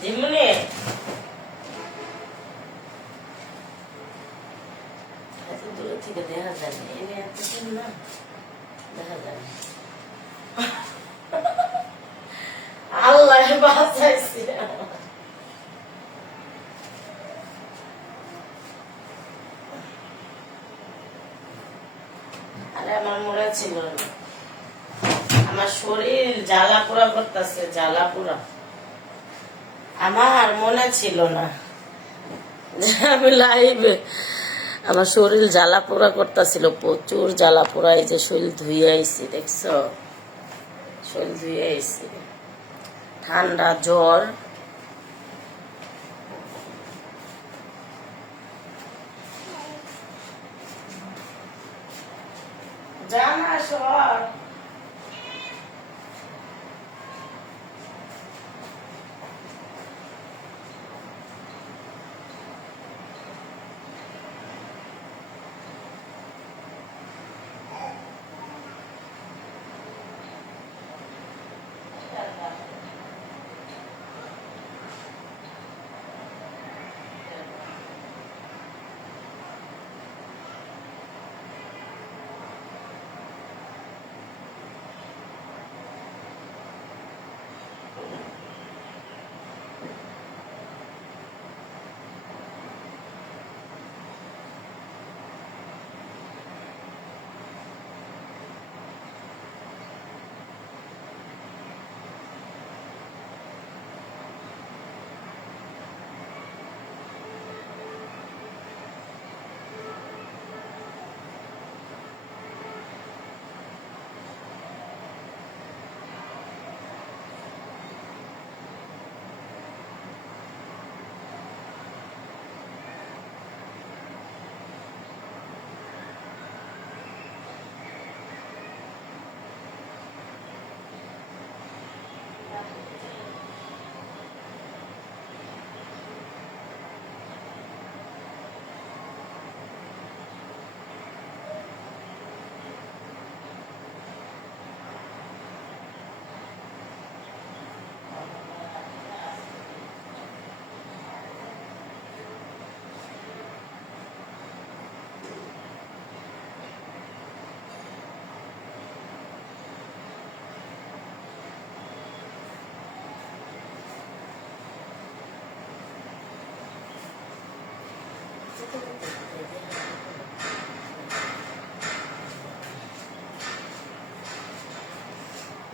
দিমুনি এত দূর থেকে দেখা যায় না, এনে এত না দেখা যায় না। আল্লাহ বাঁচাইছে। আরে আমার মনে ছিল না, আমার শরীর জ্বালা পোড়া করতেছে, জ্বালা পোড়া। আমার মনে ছিল না আমি লাইভে, আমার শরীর জ্বালা পোড়া করতেছিল, প্রচুর জ্বালা পোড়া। এই যে শরীর ধুয়ে আইছি, দেখছো শরীর ধুয়ে আইছি, ঠান্ডা জ্বর। জানা সর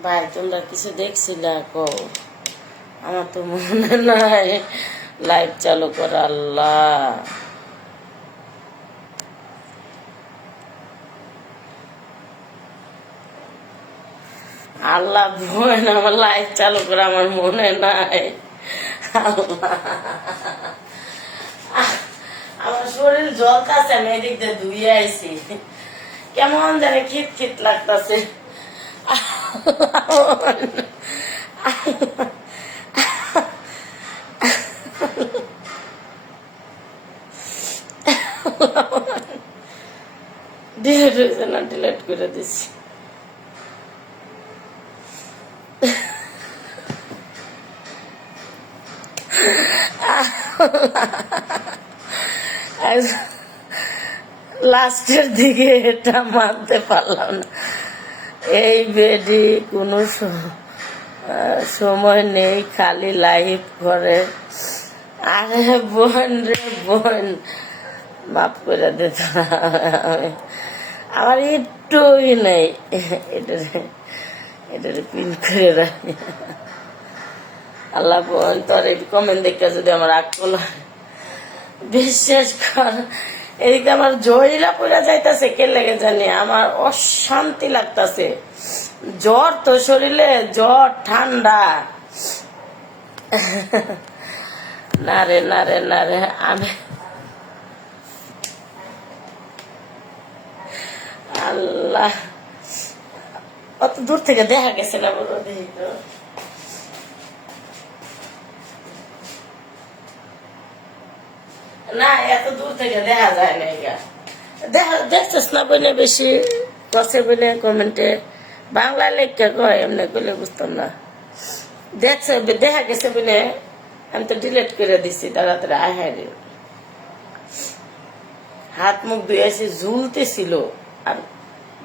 ভাই, তোমরা কিছু দেখছিলা? আমার তো মনে নাই লাইভ চালু করা। আল্লাহ, আল্লাহ বোন, আমার লাইভ চালু করা আমার মনে নাই। আল্লাহ, আমার শরীর জ্বলতাছে, আমি এদিক দিয়ে ধুয়ে আইছি, কেমন জানি খিট খিট লাগতাছে। ডিলেট হয়েছে না, ডিলেট করে দিছি। লাস্টের দিকে এটা মানতে পারলাম না। এই বেডি কোনো সময় নেই, খালি লাইভ করে। আরে বোন রে বোন, মাফ করে দে, আমার একটুই নেই। এটারে পিন করে রাখি। আল্লাহ বোন, তোর এই কমেন্ট দেখে যদি আমার আকল বিশ্বাস কর, এদিকে আমার জয়রা পড়া যাইতেছে, কে লেগে জানি, আমার অশান্তি লাগতেছে। জ্বর তো শরীরে, জ্বর ঠান্ডা। না রে না রে না রে, আমি আল্লাহ, অত দূর থেকে দেখা গেছে না বলো দেখি তো। না, এত দূর থেকে দেখা যায় না। দেখছিস না বলে বেশি কষে বলে কমেন্টে বাংলা লেখা কয়, এমনি করলে বুঝতাম না। দেখছে, দেখা গেছে বলে আমি তো ডিলিট করে দিচ্ছি তাড়াতাড়ি। আহারে, হাত মুখ ধুয়ে এসে ঝুলতেছিল, আর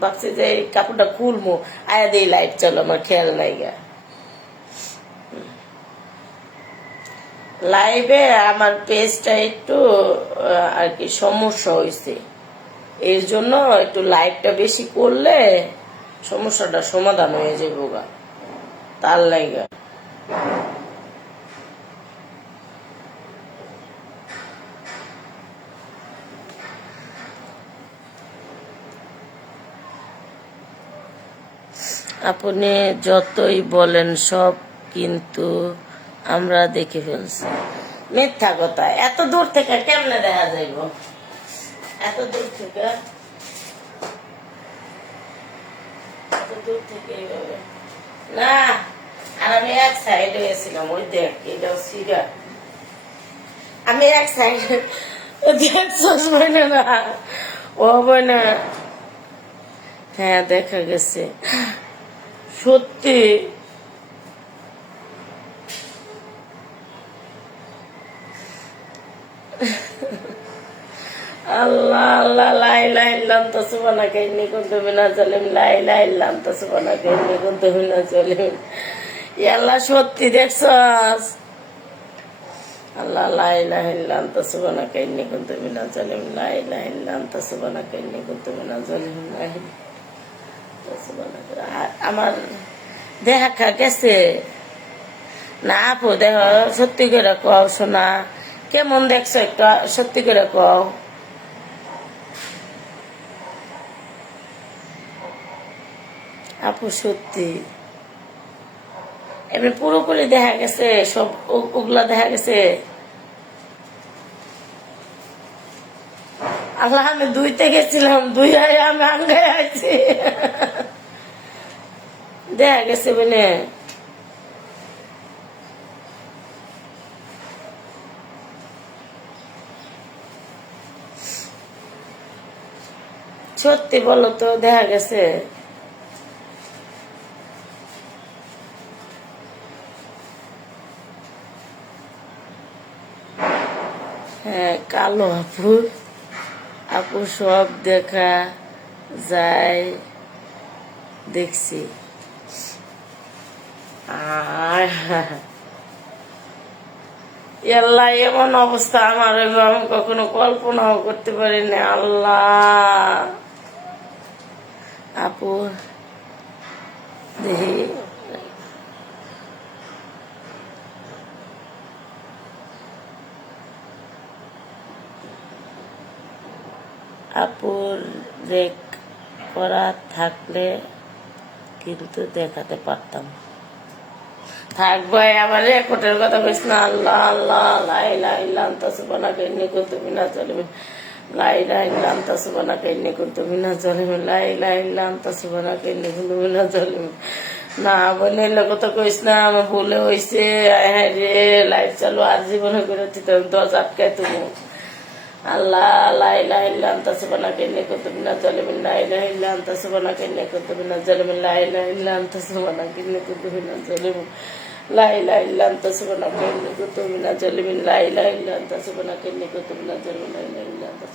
ভাবছি যে এই কাপড়টা খুলবো, আয়া দিয়ে লাইট চলো, আমার খেয়াল নাই গা। লাইভে আমার পেজটা একটু আর কি সমস্যা হয়েছে, এর জন্য একটু লাইভটা বেশি করলে সমস্যাটা সমাধান হয়ে যাবে গা, তার লাইগা। আপনি যতই বলেন সব কিন্তু আমরা দেখে ফেলছি। মিথ্যা কথা, এত দূর থেকে কেমনে দেখা যাইব? এত দূর থেকে, এত দূর থেকে এইভাবে না। আর আমি এক সাইডে গেছিলাম, ওই দেখ এটাও সিগা, আমি এক সাইডে দেখছস বইনা না, ও বইনা। হ্যাঁ, দেখা গেছে সত্যি। আল্লাহ আল্লাহ, লা ইলাহা ইল্লা আনতা সুবহানাকা ইন্নী কুনতু মিনাজ জালিমিন, লা ইলাহা ইল্লা আনতা সুবহানাকা ইন্নী কুনতু মিনাজ জালিমিন। আল্লাহ সত্যি দেখছস? আল্লাহ, লা ইলাহা ইল্লা আনতা সুবহানাকা ইন্নী কুনতু মিনাজ জালিমিন, লা ইলাহা ইল্লা আনতা সুবহানাকা ইন্নী কুনতু মিনাজ জালিমিন, লা ইলাহা ইল্লা আনতা সুবহানাকা। আমার দেখা গেছে না আপু? দেখ, সত্যি করে কও শোনা, কেমন দেখছো একটু সত্যি করে কও। আপু সত্যি এমনি পুরোপুরি দেখা গেছে সব, ওগুলা দেখা গেছে? আল্লাহ, আমি দুইতে গেছিলাম, দুই আমি আঙ্গায় আছি। দেখা গেছে বলে সত্যি বলো তো, দেখা গেছে? হ্যাঁ, কালো আপু, আপু সব দেখা যায়, দেখছি। আল্লাহ, এমন অবস্থা আমার হইব আমি কখনো কল্পনাও করতে পারিনি। আল্লাহ, আপু দেখি আপুর রেক করা থাকলে কিন্তু দেখাতে পারতাম। থাকবো, আমার রেকর্ডের কথা কইস না। আল্লাহ আল্লাহ, লা ইলাহা ইল্লা আনতা সুবহানাকা ইন্নী কুনতু মিনাজ জালিমিন, লা ইলাহা ইল্লা আনতা সুবহানাকা ইন্নী কুনতু মিনাজ জালিমিন, লা ইলাহা ইল্লা আনতা সুবহানাকা ইন্নী কুনতু মিনাজ জালিমিন। না বোনের এলে কথা কইস না, আমার ভুলে হইছে। হ্যাঁ রে, লাইট চালু, আর জীবনে করে দরজা আটকায় তুমি। আল্লাহ, লা ইলাহা ইল্লা আনতা সুবহানাকা ইন্নী কুনতু মিনাজ জালিমিন, লা ইলাহা ইল্লা আনতা সুবহানাকা ইন্নী কুনতু মিনাজ জালিমিন, লা ইলাহা ইল্লা আনতা সুবহানাকা ইন্নী কুনতু মিনাজ জালিমিন, লা ইলাহা ইল্লা আনতা সুবহানাকা ইন্নী কুনতু মিনাজ জালিমিন, লা ইলাহা ইল্লা আনতা সুবহানাকা ইন্নী কুনতু মিনাজ জালিমিন, লা ইলাহা ইল্লা আনতা।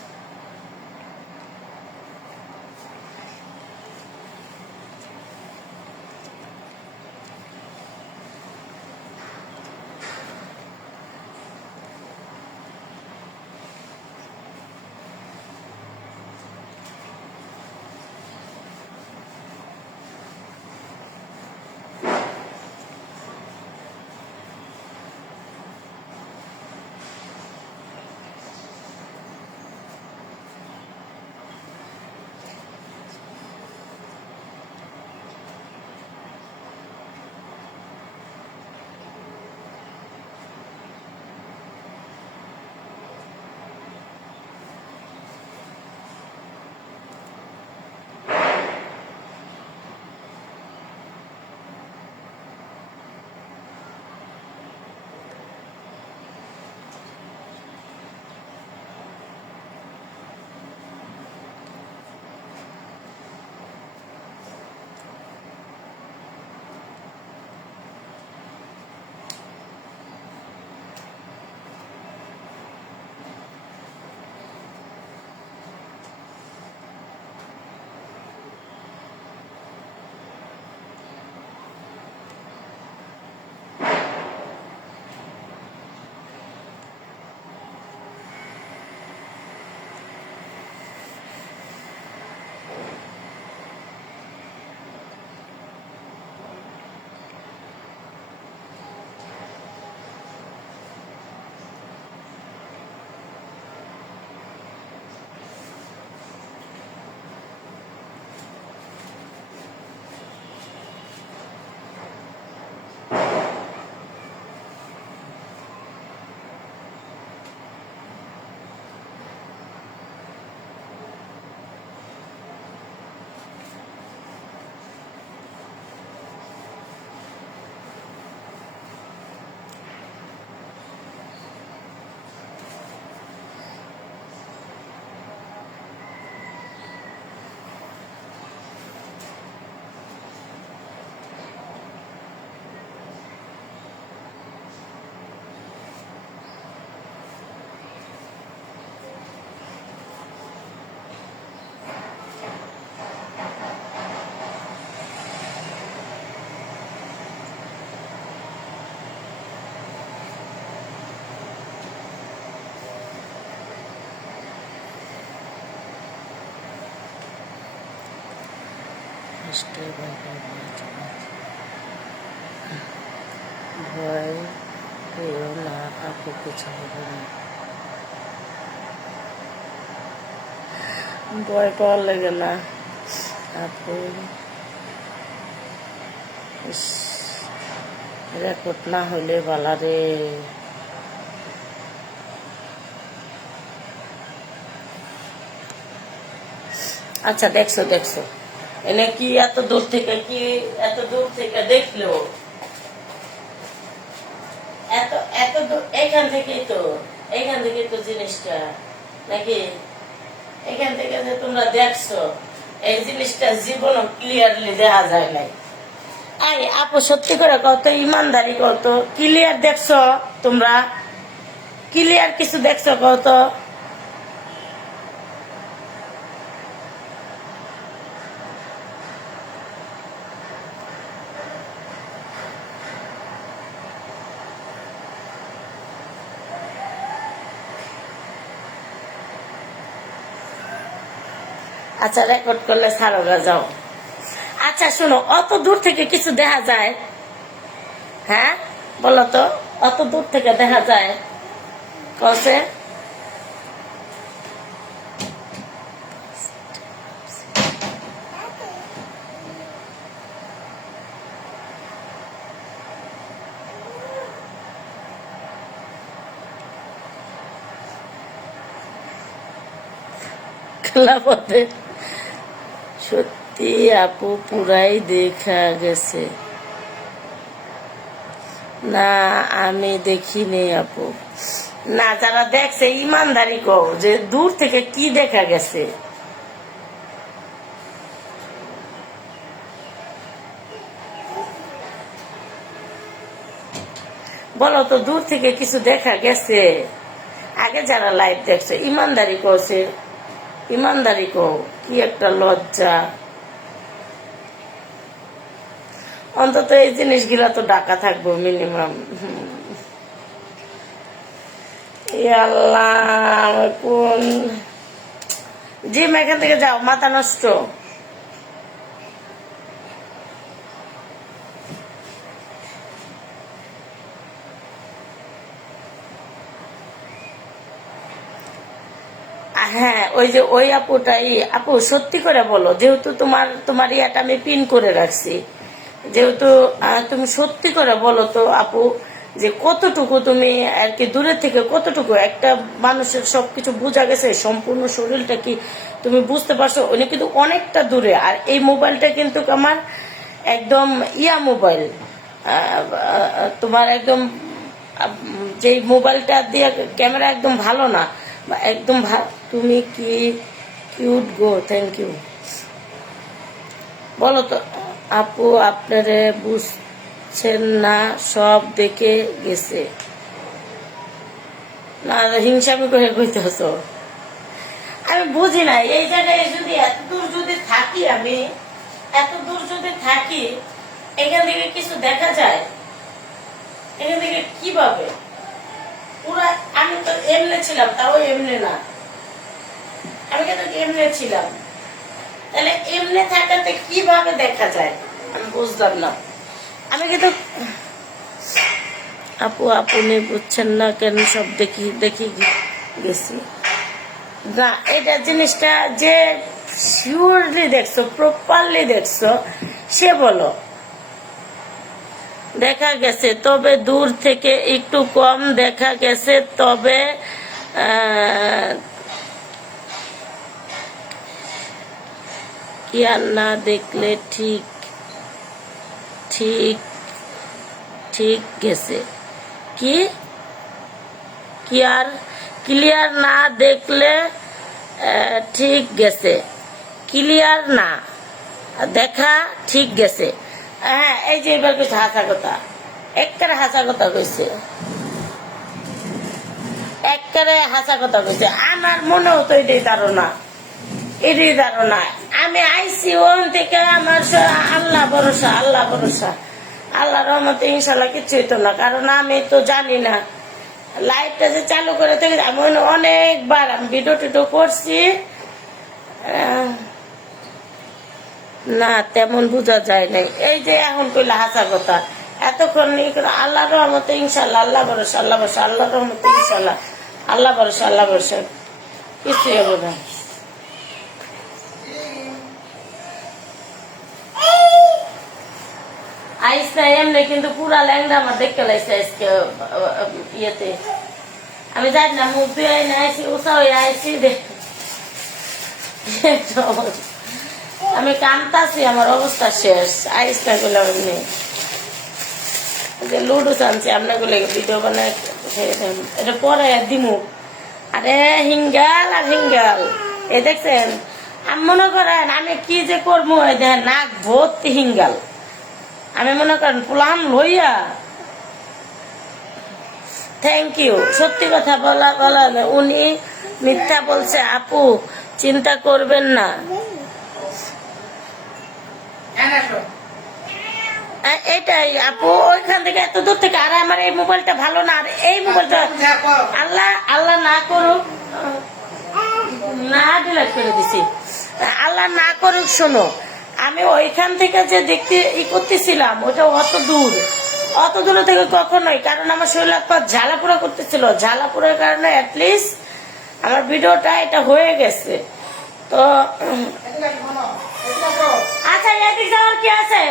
কষ্টে ভয় পেও না, আপু কিছু হবে না। ভয় পাওয়ার লাগে না আপু। রেকর্ড না হইলে বালা রে। আচ্ছা দেখছো দেখছো, এনে কি এত দূর থেকে, কি এত দূর থেকে দেখলো, এত এত দূর এখান থেকেই তো, এখান থেকেই তো জিনিসটা নাকি, এখান থেকে যে তোমরা দেখছো এই জিনিসটা জীবনও ক্লিয়ারলি দেখা যায় নাই। আই আপু সত্যি করে কত, ইমানদারি কত, ক্লিয়ার দেখছো তোমরা, ক্লিয়ার কিছু দেখছো কত? আচ্ছা রেকর্ড করলে ছাড়োগা যাও। আচ্ছা শোনো, অত দূর থেকে কিছু দেখা যায়? হ্যাঁ বলো তো, অত দূর থেকে দেখা যায় কসে? খেলাপথে সত্যি আপু পুরাই দেখা গেছে। না আমি দেখিনি আপু। না যারা দেখছে ইমানদারি কও যে দূর থেকে কি দেখা গেছে। বলো তো দূর থেকে কিছু দেখা গেছে? আগে যারা লাইভ দেখছে ইমানদারি করছে, ইমানদারি কও, কি একটা লজ্জা। অন্তত এই জিনিসগুলা তো ঢাকা থাকবো মিনিমাম। আল্লাহ কোন জিম, এখান থেকে যাও, মাথা নষ্ট। হ্যাঁ ওই যে ওই আপুটাই। আপু সত্যি করে বলো, যেহেতু তোমার ইয়াটা আমি পিন করে রাখছি, যেহেতু তুমি সত্যি করে বলো তো আপু, যে কতটুকু তুমি আর কি দূরের থেকে কতটুকু একটা মানুষের সবকিছু বোঝা গেছে, সম্পূর্ণ শরীরটা কি তুমি বুঝতে পারছো? উনি কিন্তু অনেকটা দূরে, আর এই মোবাইলটা কিন্তু আমার একদম ইয়া মোবাইল, তোমার একদম যে মোবাইলটা দিয়ে ক্যামেরা একদম ভালো না, একদম তুমি কি কিউট গো, থ্যাংক ইউ। বলো তো আপু আপনারে বুঝছেন না, সব দেখে গেছে। না হিংসামি করে কইতেছ, আমি বুঝি না এই জায়গায় যদি এত দূর যদি থাকি, আমি এত দূর যদি থাকি, এখান থেকে কিছু দেখা যায়? এখান থেকে কিভাবে পুরা, আমি তো এমনি ছিলাম, তাও এমনি না, আমি কিন্তু এমনি ছিলাম, তাহলে এমনি থাকাতে কিভাবে দেখা যায় আমি বুঝলাম না। আমি কিন্তু আপু আপনি বুঝছেন না কেন, সব দেখি গেছি। না এটা জিনিসটা যে শিওরলি দেখছো, প্রপারলি দেখছো, সে বলো দেখা গেছে, তবে দূর থেকে একটু কম দেখা গেছে, তবে কি আর না দেখলে ঠিক ঠিক ঠিক গেছে, কি আর ক্লিয়ার না দেখলে ঠিক গেছে, ক্লিয়ার না দেখা ঠিক গেছে। হ্যাঁ এই যে এবার কইছে হাসা কথা, একবারে হাসা কথা কইছে, একবারে হাসা কথা কইছে। আমার মনে হতো এটাই ধারণা, এটাই ধারণা। আমি আইসি ওন থেকে আমার আল্লাহ ভরসা, আল্লাহ ভরসা, আল্লাহ রহমতে ইনশাল্লাহ কিচ্ছু হইতো না, কারণ আমি তো জানি না লাইটটা যে চালু করে থেকে। আমি অনেকবার আমি ভিডিও টিডিও করছি, না তেমন বোঝা যায় নাই। এই যে এখন কইলা হাসা কথা, এতক্ষণ আল্লাহর রহমতে ইনশাল্লাহ, আল্লাহ ভরসা, আল্লাহ ভরসা, আল্লাহর রহমতে ইনশাল্লাহ, আল্লাহ ভরসা, আল্লাহ ভরসা, কিছু হবে না। আইস না এমনি কিন্তু পুরা ল্যাংড়া আমার দেখতে লাগছে আজকে ইয়েতে। আমি জানি না মুখ দিয়ে না আইসি, উষা হয়ে আইসি আমি কামতাছি, আমার অবস্থা শেষ। আইস না গুলো এমনি যে লুডো চানছি আপনাগুলো ভিডিও বানায় এটা পরে দিমু। আরে হিঙ্গাল আর হিঙ্গাল, এই দেখছেন? আমি মনে করেন আমি কি যে করবো, দেখেন নাক ভর্তি হিঙ্গাল। আমি মনে করেন প্লাম লইয়া, থ্যাংক ইউ। সত্যি কথা বলা উনি মিথ্যা বলছে। আপু চিন্তা করবেন না, এটাই আপু ওইখান থেকে এত দূর থেকে। আর আমার এই মোবাইলটা ভালো না, আর এই মোবাইলটা আল্লাহ আল্লাহ না করুক, না ডিলিট করে দিছি, আল্লাহ না করুক। শোনো, আমি ওইখান থেকে যে দেখতে করতেছিলাম ওটা অত দূরে থেকে কখনোই, কারণ আমার শরীর পর ঝালাপুরা করতেছিল, ঝালাপুরার কারণে অ্যাটলিস্ট আমার ভিডিওটা এটা হয়ে গেছে। তো আচ্ছা এদিক যাওয়ার কি আছে?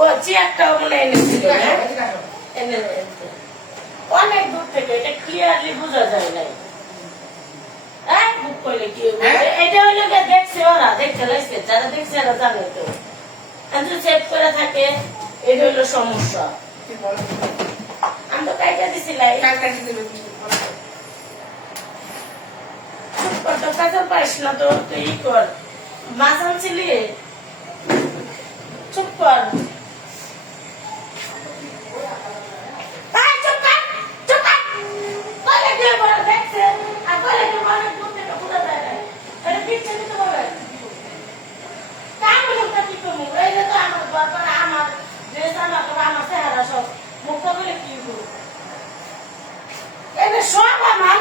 ও চেয়ারটাও মনে এনেছিল, অনেক দূর থেকে, এটা ক্লিয়ারলি বোঝা যায় নাই। এটা হইলে দেখছে ওরা, দেখতে লাগছে, যারা দেখছে এরা জানে। তো সেভ করে থাকে, এটা হইলো সমস্যা। আমি তো কাইটা দিছিলাই, কাজল পাইস না তো, তুই ই কর, মাছ আনছিলি, চুপ কর। সব আমার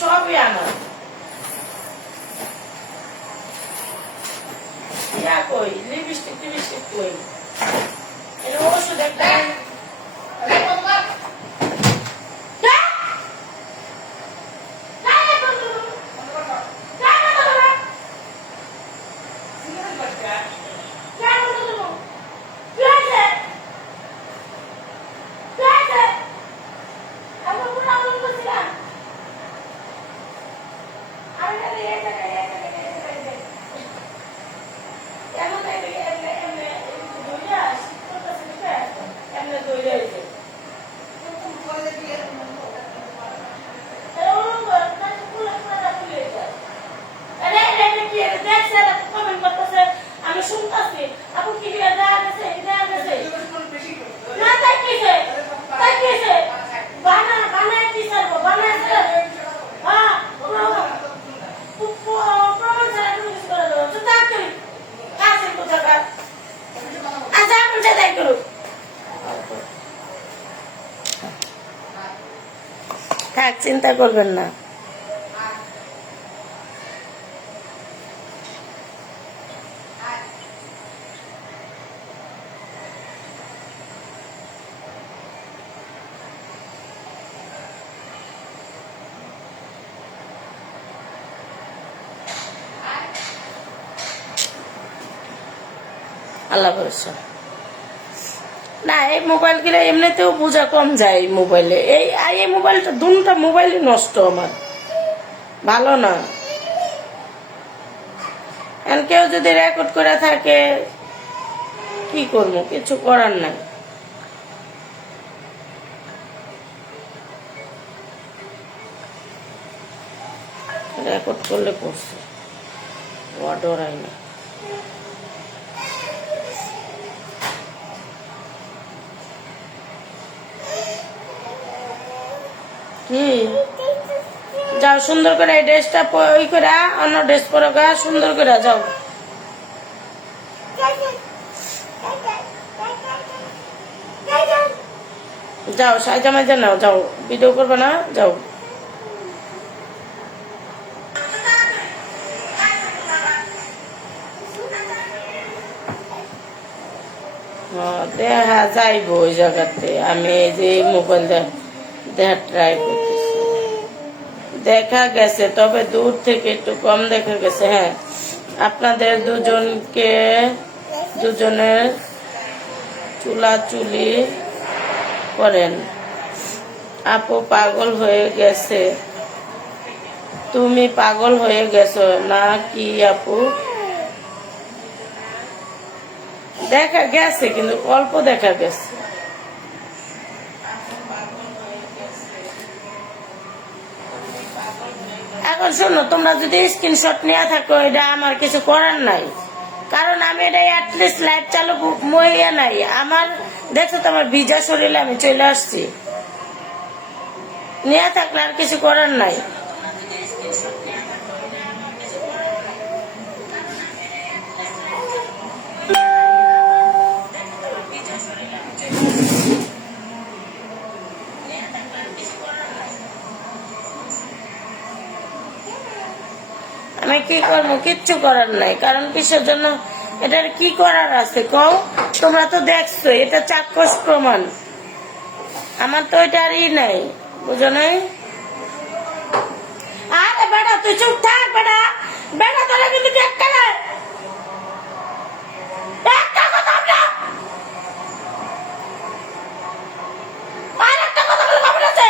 সবই আমার। ইয়া কই লিপস্টিক কই, এটা ওষুধ একটা থাক, চিন্তা করবেন না। আল্লাহ ভরসা। না এই মোবাইল গুলো এমনিতেও বোঝা কম যায় মোবাইলে। এই মোবাইলটা দুটা মোবাইলই নষ্ট, আমার ভালো না। কেউ যদি রেকর্ড করে থাকে কি করবো, কিছু করার নাই। রেকর্ড করলে করছে, ডরাই না। কি যাও সুন্দর করে এই ড্রেসটা ওই করে অন্য ড্রেস পরে গা সুন্দর করে যাও। যাও সাইজা মাইজা নাও, যাও ভিডিও করবে না, যাও। দেখা যাইব ওই জায়গাতে, আমি এই যে মোবাইল দেখা ট্রাই করতেছি, দেখা গেছে তবে দূর থেকে একটু কম দেখা গেছে। হ্যাঁ আপনাদের দুজনের চুলাচুলি করেন। আপু পাগল হয়ে গেছে, তুমি পাগল হয়ে গেছো না কি আপু? দেখা গেছে কিন্তু অল্প দেখা গেছে। এখন শোনো, তোমরা যদি স্ক্রিনশট নিয়ে থাকো এটা আমার কিছু করার নাই, কারণ আমি এটা অ্যাটলিস্ট লাইভ চালু মহিয়া নাই আমার। দেখছো তো আমার ভিজা শরীরে আমি চলে আসছি, নিয়ে থাকলে আর কিছু করার নাই। আমি কি করবো, কিচ্ছু করার নাই, কারণ কিসের জন্য এটার কি করার আছে কও? তোমরা তো দেখছো, এটা চাক্ষুষ প্রমাণ। আমার তো এটা আর ই নাই, বুঝো নাই? আরে বেটা তুই চুপ থাক, বেটা বেটা তোরা কিন্তু একটা কথা না, আর একটা কথা বলে খবর আছে।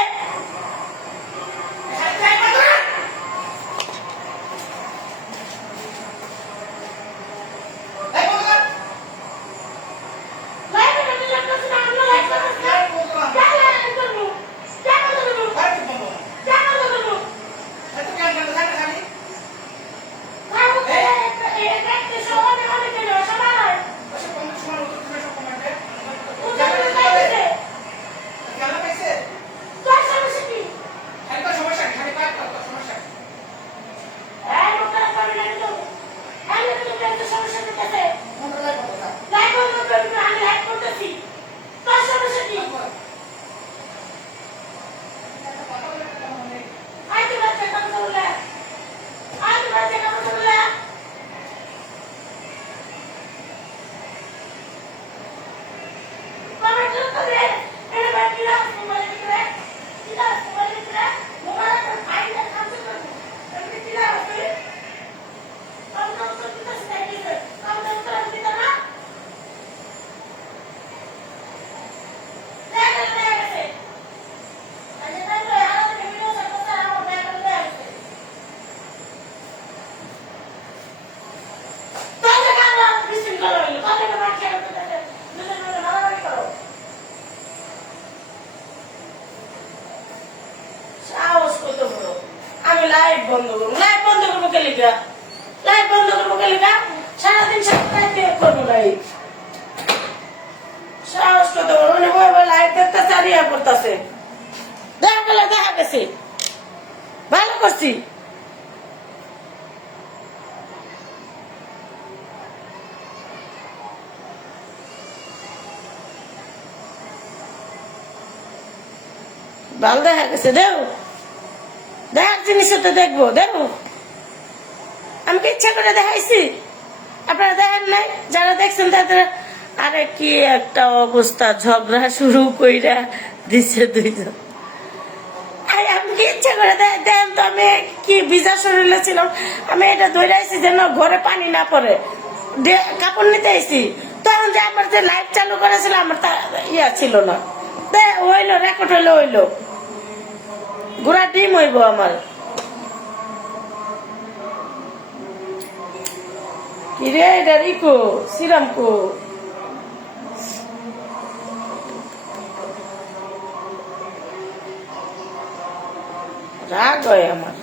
আমি লাইভ বন্ধ করবো, লাইভ বন্ধ করবো কে লিখা, লাইভ বন্ধ করবো কে লিখা? সারাদিন সারাদিন করবো লাইভ, সাহস কত বড়, লাইভ দেখতে চারিয়া পড়তেছে। দেখা গেল, দেখা গেছে, ভালো করছি। ভালো দেখা গেছে, দেও দেখার জিনিস তো দেখবো, দেখবো। আমি কি ইচ্ছা করে দেখাইছি? আপনারা দেখেন নাই? যারা দেখছেন তাদের আরে কি একটা অবস্থা, ঝগড়া শুরু কইরা দিছে দুইজন। আমি কি ইচ্ছা করে দেন তো, আমি কি ভিজা শরীরে ছিলাম, আমি এটা ধরে আইছি যেন ঘরে পানি না পড়ে, কাপড় নিতে আইছি। তখন যে আমার যে লাইট চালু করেছিল আমার তা ইয়া ছিল না, হইলো রেকর্ড হইলো ঘোড়া ডিম হইব আমার। কিরে এটা রিকো শ্রীরামকো রাগ হয় আমার।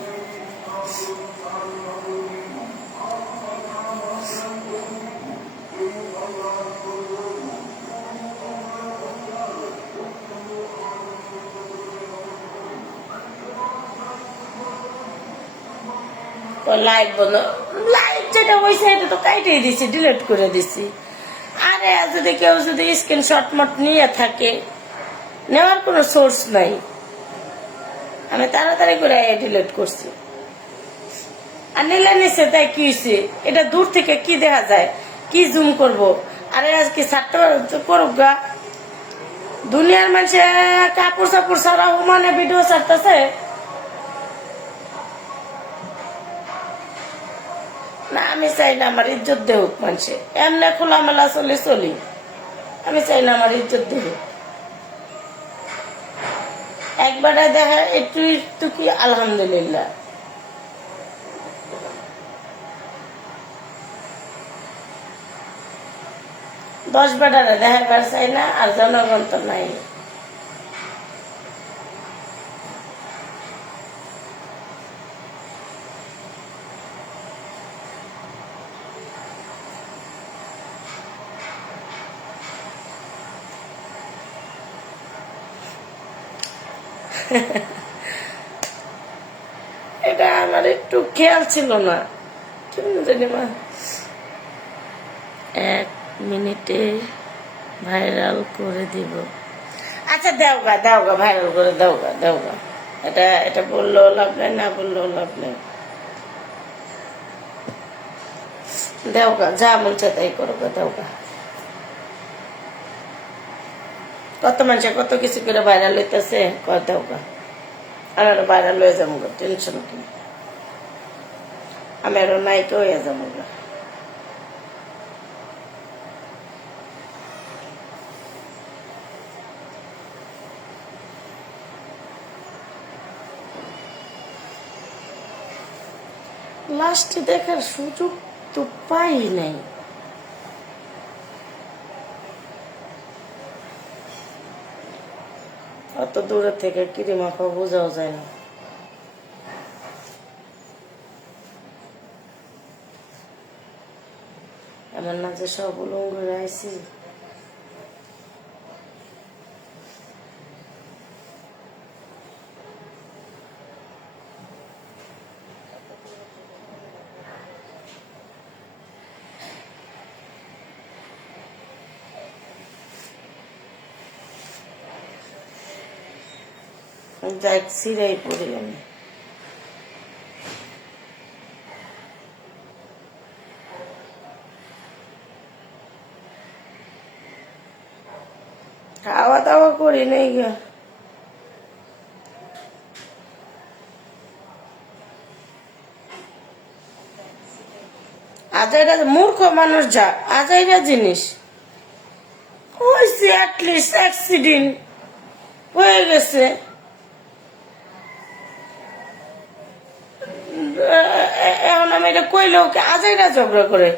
লাইভ বন্ধ, লাইভ যেটা হয়েছে এটা তো কাইটেই দিছি, ডিলিট করে দিছি। আরে যদি কেউ যদি স্ক্রিনশট মট নিয়ে থাকে, নেওয়ার কোনো সোর্স নাই, আমি তাড়াতাড়ি করে ডিলিট করছি। আর নিলে নিচ্ছে তাই কি হয়েছে, এটা দূর থেকে কি দেখা যায়, কি জুম করব। আরে আজকে ছাড়তে করুক গা, দুনিয়ার মানুষে কাপড় চাপড় ছাড়া হুমানে ভিডিও ছাড়তেছে না। আমি চাই না আমার ইজ্জত দেহুক মানুষে, এমনি খোলামেলা চলি, আমি চাই না আমার ইজ্জত দেহুক। একবারে দেখা একটু কি আলহামদুলিল্লাহ। দশ বেটারে দেখাবার চাই না, আর জনগণ তো নাই। এটা আমার একটু খেয়াল ছিল না, কেমন জানি মা। 1 মিনিটে ভাইরাল করে দিব। আচ্ছা দেওগা ভাইরাল করে দেওগা। এটা বললেও লাভ নাই, না বললেও লাভ নাই। দেওগা, যা মন চায় তাই করবো, দেওগা। কত মানুষে কত কিছু করে ভাইরাল হইতেছে, দেওগা। আমার ভাইরাল হয়ে যাবো, টেনশন কি, আমি আরো নায়িকা হয়ে যাবো। লাস্টে দেখার সুযোগ তো পাই নাই। অত দূরে থেকে কিরি মাখা বোঝাও যায় না। এমন না যে সব উলঙ্গ আইছি। যাই সিরাই পড়ি আমি। খাওয়া দাওয়া করি নাই গা। আজাইরা মূর্খ মানুষ যা আজাইরা জিনিস হয়েছে, অ্যাটলিস্ট অ্যাক্সিডেন্ট হয়ে গেছে, এখন আমি এটা কইলেও আজাইরা ঝগড়া করে।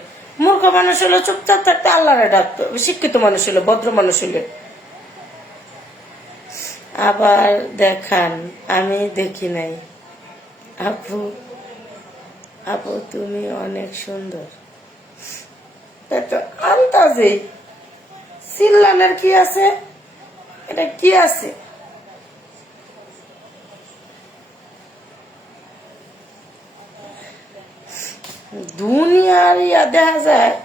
মূর্খ মানুষ হলো চুপচাপ থাকতে আল্লাহরে ডাকতো, শিক্ষিত মানুষ হলো, ভদ্র মানুষ হলে। আবার দেখান, আমি দেখি নাই। আপু তুমি অনেক সুন্দর। আন্তাজে চিল্লানের কি আছে, এটা কি আছে? দুনিয়ার ইয়া দেখা যায়।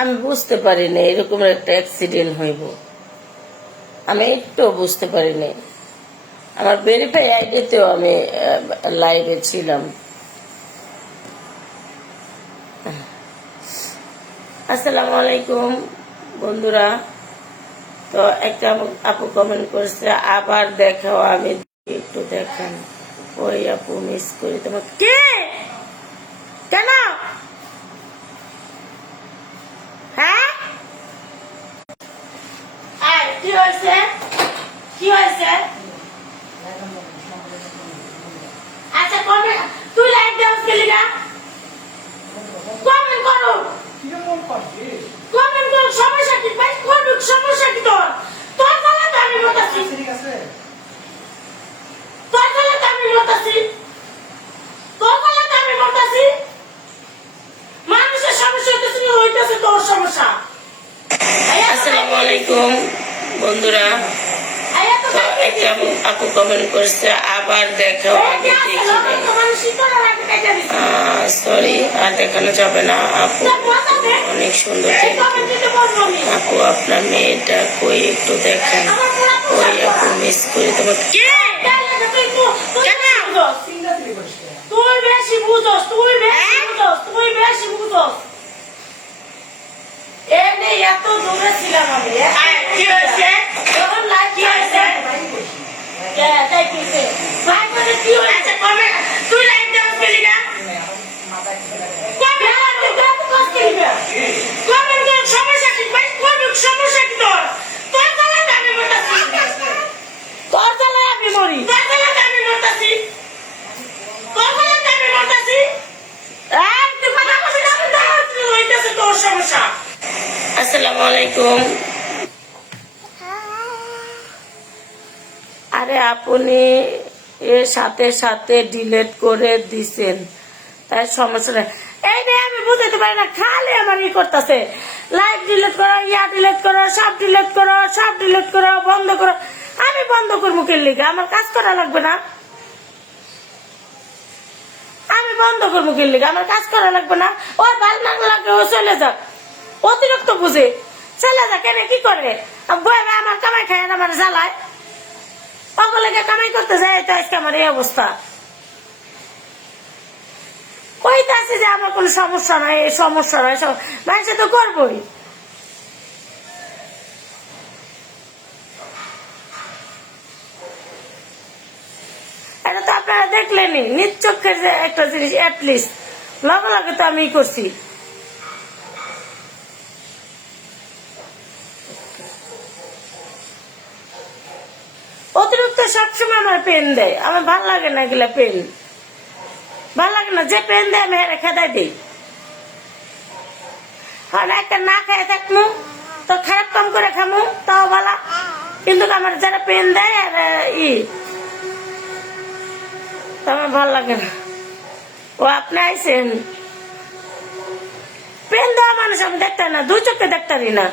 আমি বুঝতে পারি না এরকম একটা অ্যাক্সিডেন্ট হইব, আমি একটু বুঝতে পারি না। আমার ভেরিফাই আইডিতেও আমি লাইভে ছিলাম। আসসালামু আলাইকুম বন্ধুরা। তো একটা আপু কমেন্ট করেছে, আবার দেখাও, আমি একটু দেখান। ওই আপু মিস করি তোমাকে। কে কেন? হ্যাঁ কি হয়েছে, কি হয়েছে? আচ্ছা কমেন্ট, তুই লাইভ দেওয়াস গেলি না? কমেন্ট করো, কমেন্ট করো, সমস্যা কি ভাই? করুক, সমস্যা কি তোর? তোর ফলে তো আমি মতাছি, তোর ফলে তো আমি মতাছি, তোর ফলে তো আমি মতাছি। মানুষের সমস্যা হইতেছে তোর সমস্যা। আলাইকুম বন্ধুরা। তো একটা আপু কমেন্ট করছে আবার দেখাও, আগে দেখি সরি আর দেখানো যাবে না আপু, অনেক সুন্দর আপু। আপনার মেয়েটা কই একটু দেখেন, ওই আপু মিস করি তোমাকে। তুই বেশি বুঝোস, তুই বেশি বুঝোস, তুই বেশি বুঝোস। এমনি এত দূরে ছিলাম আমি। কি হয়েছে? যখন লাইভ কি হয়েছে? তাই কি হয়েছে? ভাই বলে কি হয়েছে? কমে তুই লাইভ দেওয়া পেলি না? কমে তুই কত কষ্ট দিবি? কমে তোর সমস্যা কি? ভাই কমে সমস্যা কি তোর? তোর জ্বালায় আমি মরতাছি। তোর জ্বালায় আমি মরি। তোর জ্বালায় আমি মরতাছি। তোর জ্বালায় আমি মরতাছি। তুই কথা বলবি না, তুই হইতেছে তোর সমস্যা। আসসালামু আলাইকুম। আরে আপনি এর সাথে সাথে ডিলিট করে দিছেন, তাই সমস্যা নেই। এই রে আমি বুঝতে পারি না, খালি আমার ই করতেছে, লাইভ ডিলিট করো, ডিলিট করো, সব ডিলিট করো, সব ডিলিট করো, বন্ধ করো। আমি বন্ধ করবো কে লিখে? আমার কাজ করা লাগবে না? আমি বন্ধ করবো কে লিখে? আমার কাজ করা লাগবে না? ওর ভালো না লাগে ও চলে যাক, অতিরিক্ত বুঝে চলে যাক। এনে কি করে আমার কামাই খায় আমার জ্বালায়, সকলেকে কামাই করতে যায়, তো আজকে আমার এই অবস্থা। কইতাছি যে আমার কোনো সমস্যা নাই, এই সমস্যা নাই, মানুষ তো করবই। এটা তো আপনারা দেখলেনি, নিজ চোখের যে একটা জিনিস, অ্যাটলিস্ট লগে লগে তো আমি করছি। অতিরিক্ত সবসময় আমার পেন দেয়, আমার ভাল লাগে না এগুলা পেন, ভাল লাগে না। যে পেন দেয় আমি হেরে খেদাই দিই। আর একটা না খাই থাকবো তো খারাপ কাম করে খামু তাও ভালো, কিন্তু আমার যারা পেন দেয় আর আমার ভাল লাগে না। ও আপনি আইসেন, পেন দেওয়া মানুষ আমি দেখতে না, দুই চোখে দেখতারি না।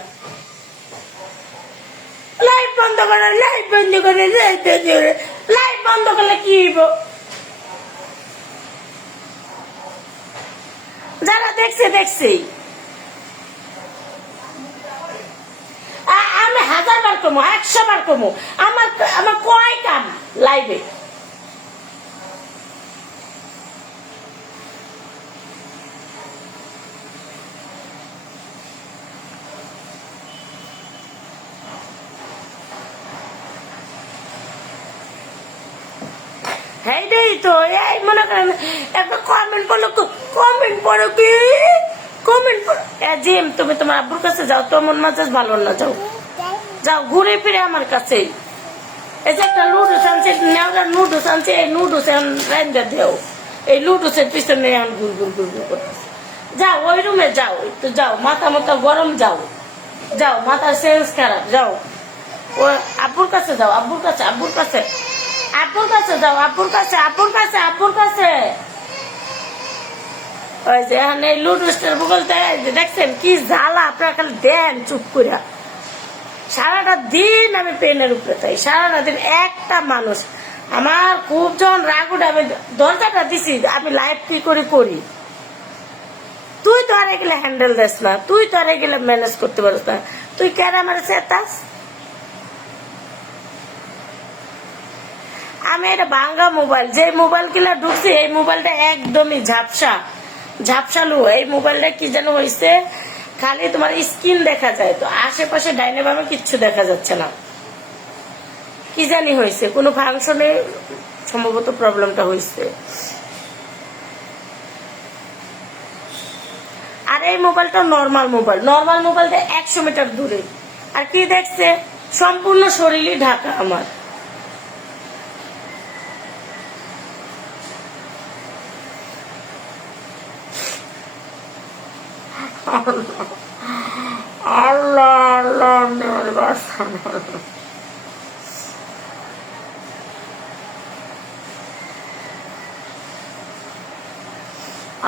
লাইট বন্ধ করে, লাইট বন্ধ করে, লাইট বন্ধ করে, লাইট বন্ধ করলে কি হইব? যারা দেখছে দেখছেই। আমি 1000 বার কমো, 100 বার কমো, আমার আমার কয় কাম লাইভে। হ্যাঁ দেই তো, এই মনে করেন একটা কমেন্ট পড়লো, কমেন্ট পড়ো কি, কমেন্ট পড়ো। জিম তুমি তোমার আব্বুর কাছে যাও, তো মন মাঝে ভালো না, যাও যাও ঘুরে ফিরে আমার কাছে। এই যে একটা লুডুস আনছে, নেওয়ার নুডুস আনছে, এই নুডুস রাইন্দা দেও, এই লুডুসের পিছনে এখন ঘুর ঘুর ঘুর ঘুর করতেছে। যাও ওই রুমে যাও, একটু যাও, মাথা মাথা গরম, যাও যাও, মাথার সেন্স খারাপ, যাও ও আব্বুর কাছে যাও, আব্বুর কাছে, আব্বুর কাছে, আব্বুর কাছে যাও, আব্বুর কাছে, আব্বুর কাছে, আব্বুর কাছে। ওই যে এখন এই লুডুসটার বগল দেখছেন কি জ্বালা, আপনারা খালি দেন চুপ করে। সারাটা দিন আমি পেনের উপরে তাই, সারাটা দিন একটা মানুষ আমার খুব যখন রাগ উঠে, আমি দরজাটা দিছি, আমি লাইভ কি করে করি। তুই তো আর এগুলো হ্যান্ডেল দিস না, তুই তো আর এগুলো ম্যানেজ করতে পারিস না, তুই কেন আমার চেতাস? আমি এটা ভাঙ্গা মোবাইল, যে মোবাইল গুলা ঢুকছি এই মোবাইলটা একদমই ঝাপসা ঝাপসালু। এই মোবাইলটা কি যেন হয়েছে, খালি তোমার স্ক্রিন দেখা যায়, তো আশেপাশে ডাইনে বামে কিচ্ছু দেখা যাচ্ছে না। কি জানি হয়েছে, কোনো ফাংশনে সম্ভবত প্রবলেমটা হয়েছে। আর এই মোবাইলটা নর্মাল মোবাইল, নর্মাল মোবাইলটা 100 মিটার দূরে। আর কি দেখছে, সম্পূর্ণ শরীরই ঢাকা আমার। আল্লাহ আল্লাহ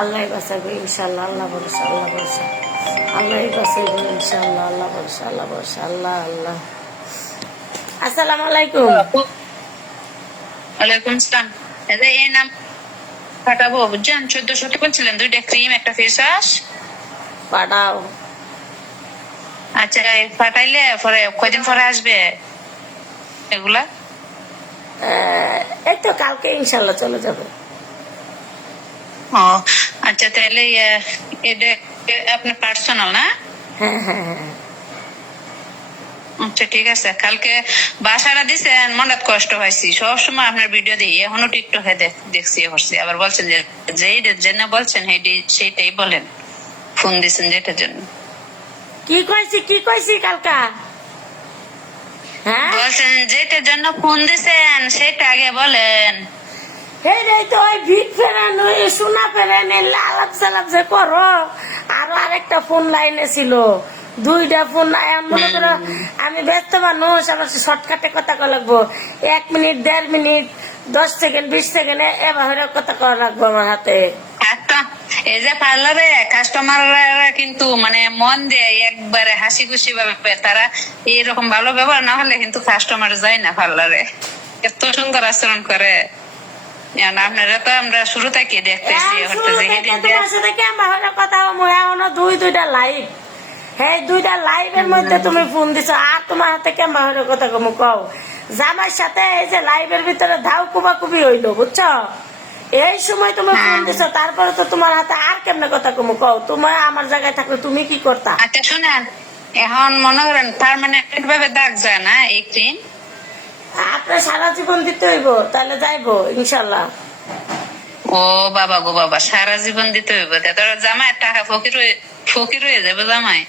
আল্লাহ বাঁচাবে ইনশাল্লাহ, আল্লাহ ভরসা, আল্লাহ ভরসা। আল্লাহ বাঁচাইব ইনশাআল্লাহ, আল্লাহ ভরসা, আল্লাহ ভরসা, আল্লাহ আল্লাহ। আসসালামু আলাইকুম। ওয়ালাইকুম আসসালাম। এই নাম পাঠাবো বুঝছেন, 1400 বলছিলেন, 2টা ক্রিম একটা ফেস ওয়াশ। পাঠাও। আচ্ছা পাঠাইলে পরে কয়দিন পরে আসবে এগুলা? এই তো কালকে ইনশাআল্লাহ চলে যাবে। ও আচ্ছা, তাহলে এটা আপনার পার্সোনাল না? হ্যাঁ হ্যাঁ হ্যাঁ। আচ্ছা ঠিক আছে। কালকে বাসাটা দিছেন, মনে কষ্ট হয়েছি, সবসময় আপনার ভিডিও দিই, এখনো টিকটকে দেখছি করছি। আবার বলছেন যে যেই জন্য বলছেন সেইটাই বলেন, ফোন দিছেন যেটার জন্য। কি কইছি কালকা? হ্যাঁ বলছেন যেটার জন্য ফোন দিছেন সেটা আগে বলেন। এই তো ওই ভিট ফেরান, ওই সোনা ফেরান, এলে আলাপ সালাপ যে করো। আরো আরেকটা ফোন লাইনে ছিল, 2টা ফোন। মনে করো আমি ব্যস্ত মানুষ, আমার শর্টকাটে কথা কওয়া লাগবো। 1 মিনিট 1.5 মিনিট 10 সেকেন্ড 20 সেকেন্ড এবার কথা কওয়া লাগবো আমার হাতে। এই যে পার্লারে কাস্টমাররা কিন্তু মানে মন দিয়ে একবারে হাসি খুশি ভাবে, তারা এরকম ভালো ব্যবহার না হলে কিন্তু কাস্টমার যায় না পার্লারে। এত সুন্দর আচরণ করে। আপনারা তো আমরা শুরু থেকে দেখতেছি। তোমার সাথে কেমন কথা এখনো 2টা লাইভ, হ্যাঁ 2টা লাইভের মধ্যে তুমি ফোন দিছো, আর তোমার হাতে কেমন কথা কম কও। জামার সাথে এই যে লাইভের ভিতরে ধাও কুবাকুবি হইলো, বুঝছো? এই সময় তুমি ফোন দিছো, তারপরে তো তোমার হাতে আর কেমনে কথা কম কও। তোমার আমার জায়গায় থাকলে তুমি কি করতা? আচ্ছা শুনেন, এখন মনে করেন পার্মানেন্ট ভাবে দাগ যায় না এই ক্রিম? আপনার সারা জীবন দিতে হইব, তাহলে যাইবো ইনশাল্লাহ। ও বাবা গো বাবা, সারা জীবন দিতে হইব? জামাই টাকা ফকির হয়ে যাবে জামাই।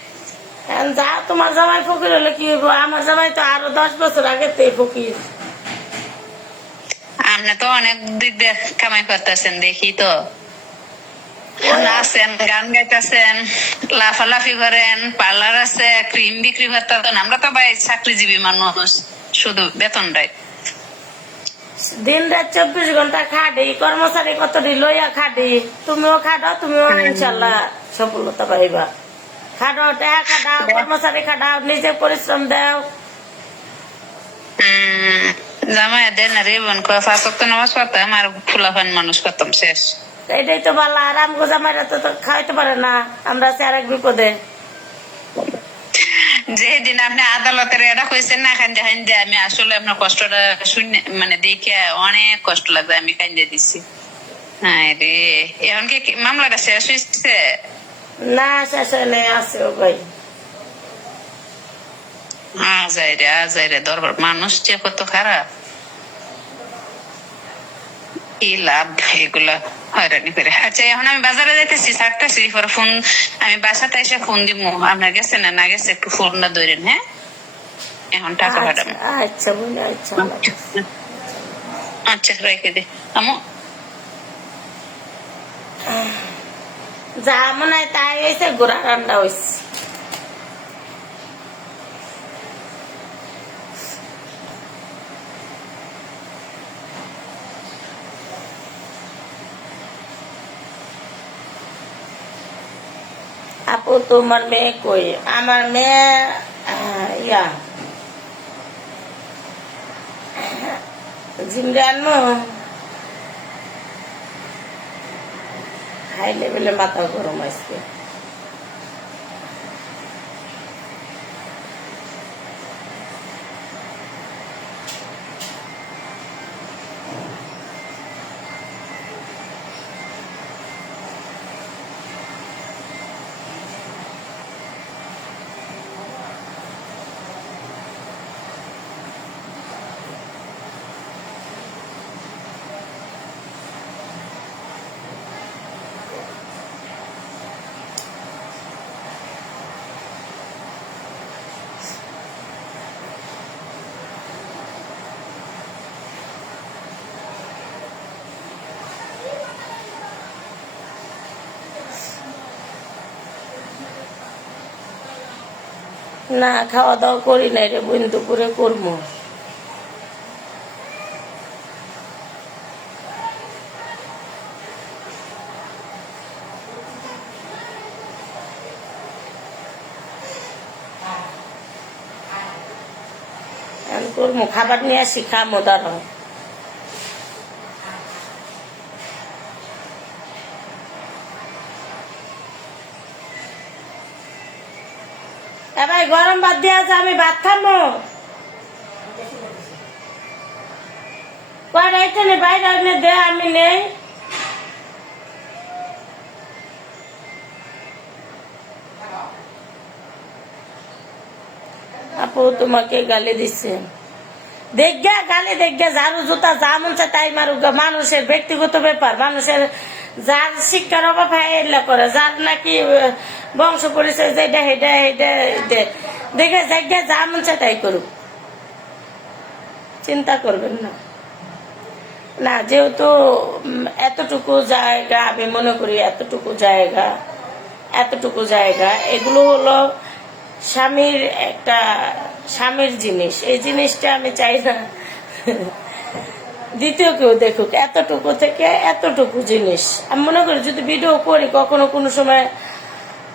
যা তোমার জামাই ফকির হলে কি হইব? আমার জামাই তো আরো 10 বছর আগে থেকে ফকির। আপনি তো অনেক দিক দিয়ে কামাই করতেছেন দেখি তো। নাচেন, গান গাইতেছেন, লাফালাফি করেন, পার্লার আছে, ক্রিম বিক্রি করতেন। আমরা তো ভাই চাকরিজীবী মানুষ, শুধু বেতনটাই। দিন রাত 24 ঘন্টা খাটি, কর্মচারী কতটি লইয়া খাটি। তুমিও খাটো, তুমিও ইনশাল্লাহ সফলতা পাইবা। খাটো, টাকা খাটাও, কর্মচারী খাটাও, নিজে পরিশ্রম দাও। জামাই দেন রে বোন, 5 ওয়াক্ত নামাজ পড়তাম আর ফুলাফান মানুষ করতাম, শেষ। এটাই তো ভালো। আর আমগো জামাইরা তো খাইতে পারে না, আমরা আছি আরেক বিপদে। যেদিন আপনি আদালতের এটা কইছেন না কান্দে কান্দে, আমি আসলে আপনার কষ্টটা শুনে মানে দেখে অনেক কষ্ট লাগবে, আমি কান্দে দিছি। হ্যাঁ রে, এখন কি মামলাটা শেষ হয়েছে? না শেষ হয় নাই, আছে ও ভাই। আজাই রে দরবার, মানুষ যে কত খারাপ, কি লাভ এগুলা হয়রানি করে। আচ্ছা এখন আমি বাজারে যাইতেছি, থাকতেছি, পরে ফোন আমি বাসাতে এসে ফোন দিব। আপনার গেছে না গেছে একটু ফোনটা ধরেন। হ্যাঁ এখন টাকা পাঠাবো। আচ্ছা বলে আচ্ছা। আচ্ছা রেখে দে আমু। যা মনে হয় তাই হয়েছে, গোড়া রান্না হয়েছে। আপু তোমার মেয়ে কই? আমার মেয়ে ইয়া জিমরে আনবো। হাই লেভেলে মাথা গরম আজকে। না খাওয়া দাওয়া করি নাই রে বোন, দুপুরে করবো। করবো, খাবার নিয়ে আসি, খামো, দাঁড়াও। ভাই গরম ভাত দিয়ে আছে, আমি ভাত খাবো। কয়টা এখানে বাইরে এনে দে, আমি নেই। আপু তোমাকে গালি দিচ্ছে, দেখা গালি দেখা, ঝাড়ু জুতা যা মন চায় তাই মারুক। মানুষের ব্যক্তিগত ব্যাপার, মানুষের যার শিক্ষার অভাব হয় এগুলা করে, যার নাকি বংশ পরিচয় যেটা হেটা হেটা দেখে জায়গা যা মন চায় তাই করুক, চিন্তা করবেন না। না যেহেতু এতটুকু জায়গা, আমি মনে করি এতটুকু জায়গা এগুলো হলো স্বামীর একটা স্বামীর জিনিস। এই জিনিসটা আমি চাই না দ্বিতীয় কেউ দেখুক। এতটুকু থেকে এতটুকু জিনিস আমি মনে করি যদি ভিডিও করি কখনো কোনো সময়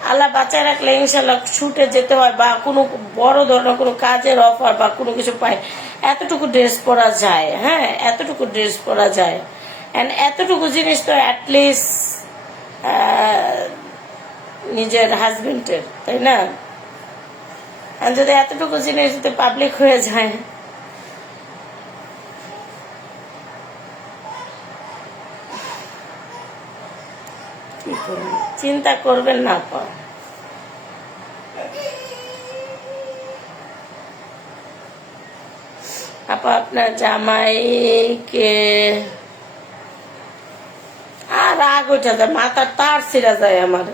আল্লাহ বাঁচায় রাখলে ইনশাল্লাহ ছুটে যেতে হয় বা কোনো বড় ধরনের কোনো কাজের অফার বা কোনো কিছু পাই, এতটুকু ড্রেস পরা যায়। হ্যাঁ, এতটুকু ড্রেস পরা যায়। অ্যান্ড এতটুকু জিনিস তো অ্যাটলিস্ট নিজের হাজবেন্ডের, তাই না? আর যদি এতটুকু জিনিস যদি পাবলিক হয়ে যায়, কি করবেন? চিন্তা করবেন না আপা। আপা আপনার জামাইকে আর রাগ উঠে যায়, মাথার তার ছিঁড়া যায় আমার।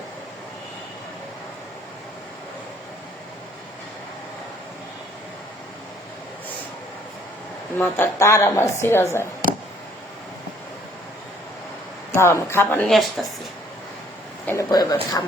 মাথার তার আমার ছিঁড়া যায়। তাও আমি খাবার নিয়ে আসতেছি, এনে বয়ে বয়ে খাম।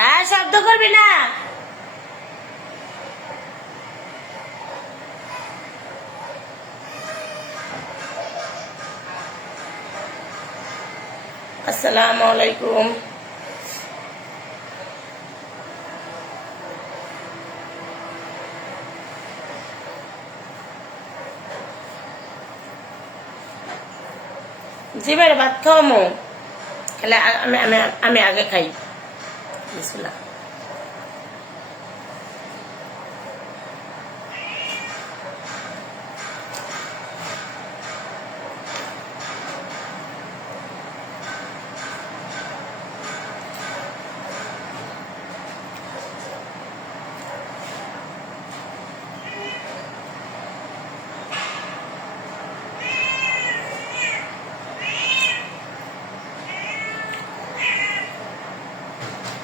হ্যাঁ, শব্দ করবি না। আসসালামু আলাইকুম। জি ভাই, ভাত খাওয়ামো। খালি আমি আমি আমি আগে খাই বিসমিল্লাহ।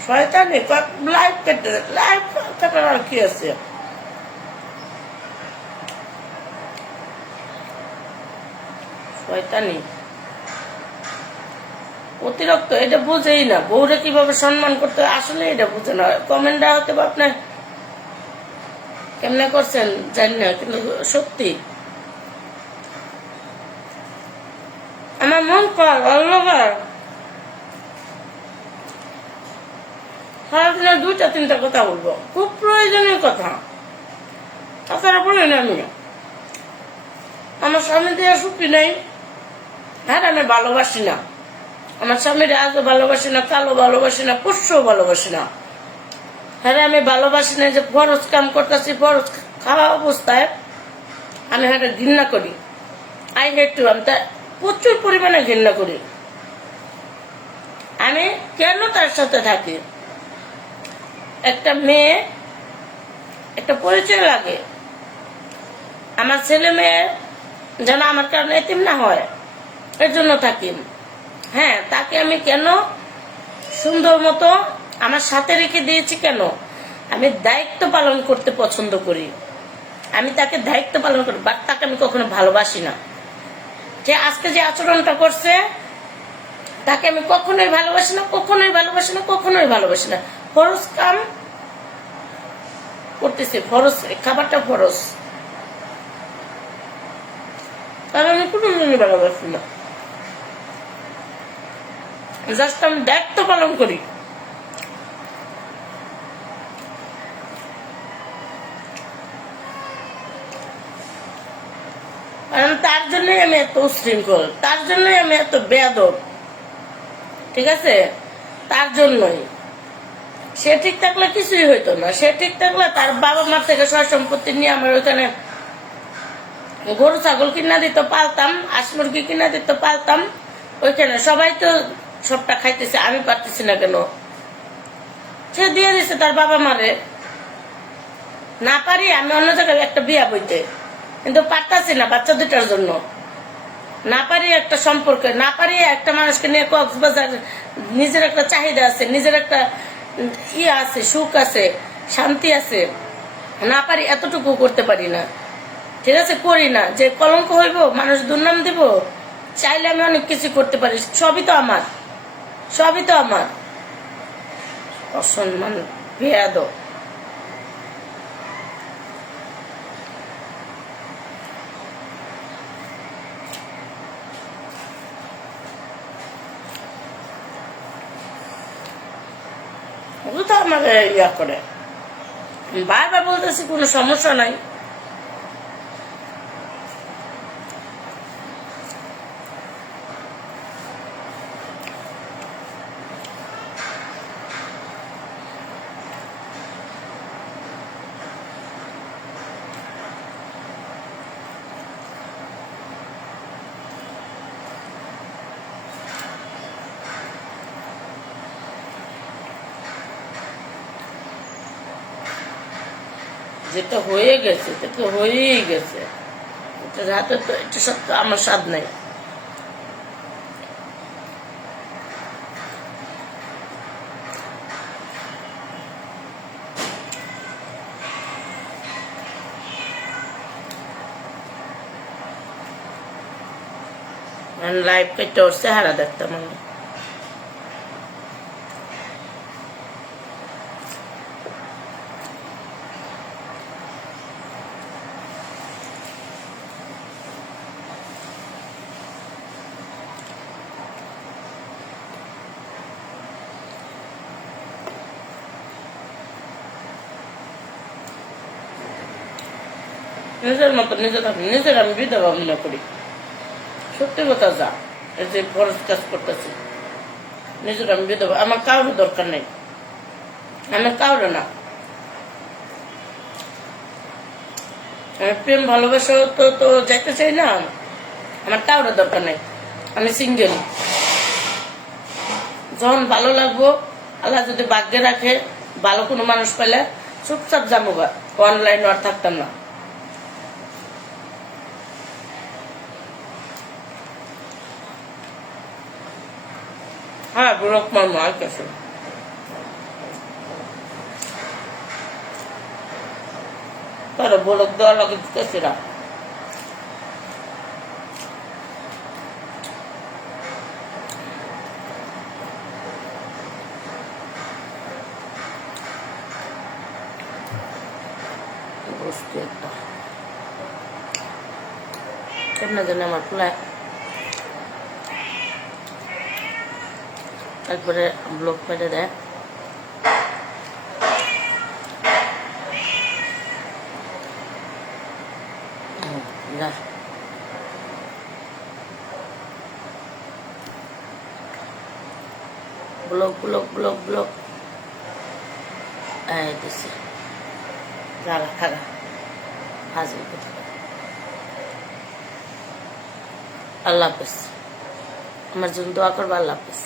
শয়তানি লাইফ কেটে লাইফ কাটার আর কি আছে? শয়তানি অতিরিক্ত, এটা বুঝেই না বউরে কিভাবে সম্মান করতে হয়, আসলে এটা বুঝে না। কমেন্টটা হতে বা আপনি কেমনে করছেন জানি না, কিন্তু সত্যি আমার মন কর অলগার সারাদিনে 2-3টা কথা বলবো, খুব প্রয়োজনীয় কথা। তাছাড়া বলি না আমি আমার স্বামী দিয়ে সুখী নাই। হ্যাঁ আমি ভালোবাসি না, আমার স্বামীর আজও ভালোবাসি না, কালো ভালোবাসি না, পুষ্যও ভালোবাসি না। হ্যাঁ আমি ভালোবাসি না যে ফরজ কাম করতেছি, ফরজ খাওয়া অবস্থায় আমি হ্যাঁ ঘৃণা করি। আই হেট টু, আমি তা প্রচুর পরিমাণে ঘৃণা করি। আমি কেন তার সাথে থাকি? একটা মেয়ে একটা পরিচয় লাগে, আমার ছেলে মেয়ে যেন আমার কারণে এতিম না হয়, এর জন্য থাকি। হ্যাঁ তাকে আমি কেন সুন্দর মতো আমার সাথে রেখে দিয়েছি, কেন? আমি দায়িত্ব পালন করতে পছন্দ করি, আমি তাকে দায়িত্ব পালন করি, বাট তাকে আমি কখনো ভালোবাসি না। যে আজকে যে আচরণটা করছে তাকে আমি কখনোই ভালোবাসি না, কখনোই ভালোবাসি না, কখনোই ভালোবাসি না। ফরজ কাম করতেছে, ফরজ খাবারটা ফরজ, তার আমি কোনো ভালোবাসি না। জাস্ট আমি দায়িত্ব পালন করি। কারণ তার জন্যই আমি এত উশৃঙ্খল, তার জন্যই আমি এত বেয়াদব, ঠিক আছে? তার জন্যই। সে ঠিক থাকলে কিছুই হইতো না। সে ঠিক থাকলে তার বাবা মার থেকে সয় সম্পত্তি নিয়ে আমার ওইখানে গরু ছাগল কিনা দিত, পালতাম, হাঁস মুরগি কিনা দিত, পালতাম। ওইখানে সবাই তো সবটা খাইতেছে, আমি পারতেছি না কেন? সে দিয়ে দিছে তার বাবা মারে। না পারি আমি অন্য জায়গায় একটা বিয়া বইতে, কিন্তু পারতাছি না বাচ্চা দুটার জন্য। না পারি একটা সম্পর্কে, না পারি একটা মানুষকে নিয়ে কক্সবাজার, নিজের একটা চাহিদা আছে, নিজের একটা ইয়ে আছে, সুখ আছে, শান্তি আছে, না পারি, এতটুকু করতে পারি না। ঠিক আছে, করি না যে কলঙ্ক হইব, মানুষ দুর্নাম দিব। চাইলে আমি অনেক কিছু করতে পারি, সবই তো আমার, সবই তো আমার। অসম্মান, বেয়াদব। ওগুলো তো আমার ইয়া করে, বারবার বলতেছি কোনো সমস্যা নাই। যেটা হয়ে গেছে সেটা তো হয়েই গেছে, এটার হাতে তো এটা সত্য আমার স্বাদ নাই। লাইভ কেটে ওর চেহারা দেখতাম আমি। নিজের মতো নিজে থাকি, নিজের আমি বিধবা মনে করি। সত্যি কথা যা, এই যে ফরজ কাজ করতেছি, নিজের আমি বিধবা, আমার কারোর দরকার নেই, আমার কারোর না। আমি প্রেম ভালোবাসা তো তো যাইতে চাই না, আমার কারোর দরকার নেই, আমি সিঙ্গেল। যখন ভালো লাগবো, আল্লাহ যদি ভাগ্যে রাখে ভালো কোনো মানুষ পেলে চুপচাপ যাবো, অনলাইন আর থাকতাম না। হ্যাঁ, ব্লক মারবো, আর কিছু তারা ব্লক দেওয়া লাগে দিতেছি না। বসতে একটা কেমনে জানে আমার ফুলায়, তারপরে ব্লক মেরে দেয়। ব্লক ব্লক ব্লক ব্লক দিচ্ছে, জ্বালা খাগা হাজির করতে। আল্লাহ হাফেজ, আমার জন্য দোয়া করবো। আল্লাহ হাফেজ।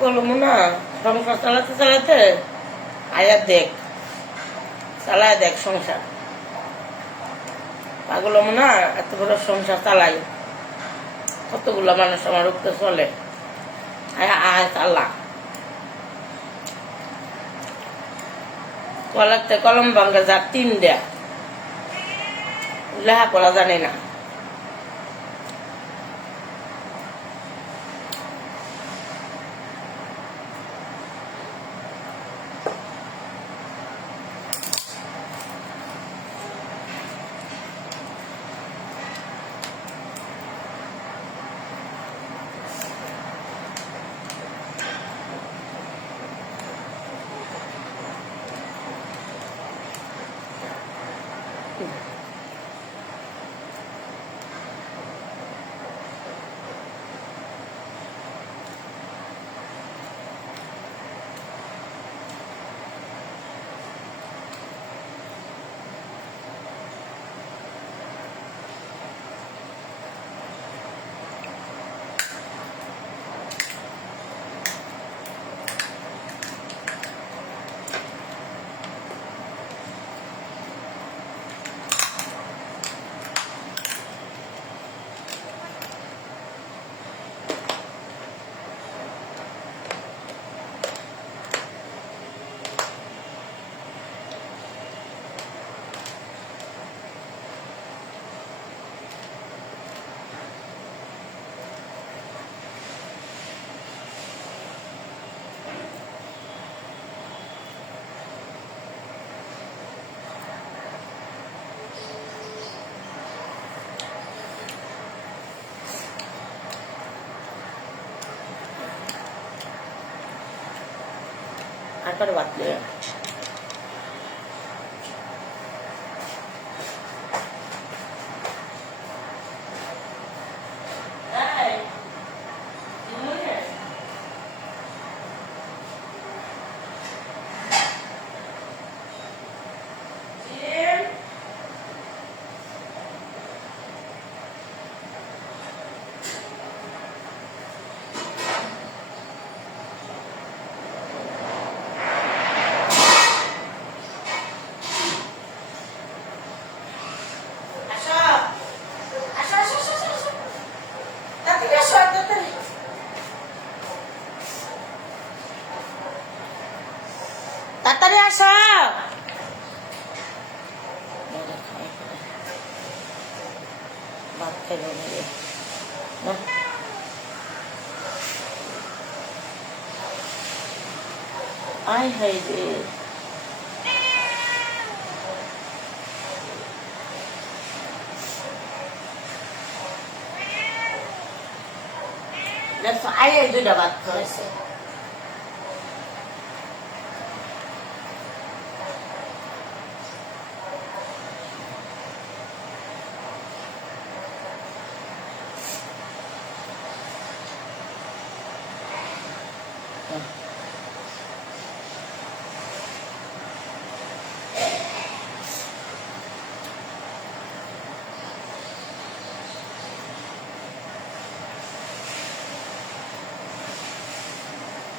পাগল না, সংসার চালাতে চালাতে আয়া দেখ, চালায় দেখ সংসার। পাগল না, এত বড় সংসার চালাই, কতগুলো মানুষ আমার উপরে চলে। আয় চালা কলাতে কলম ভাঙ্গা যা 3 দেয়া, লেহা পড়া জানে না। আবার বাতলে আসো ভাত খাইবে মেরে আয় হাই রে আয় দুইটা ভাত খাওয়াইছে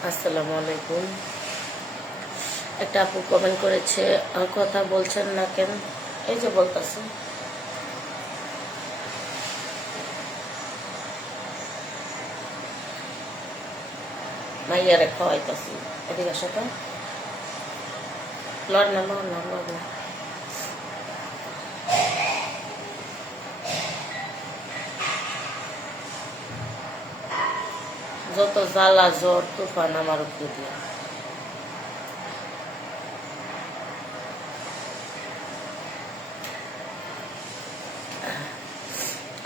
আসসালামু আলাইকুম। একটা আপু কমেন্ট করেছে আর কথা বলছেন না কেন? এই যে বলতেছে মাইয়ারে খাওয়াইতেছি। এদিকে আসো তো, লড় না লড় না লড় না। যত জ্বালা জ্বর তুফান আমার উপরে দিয়ে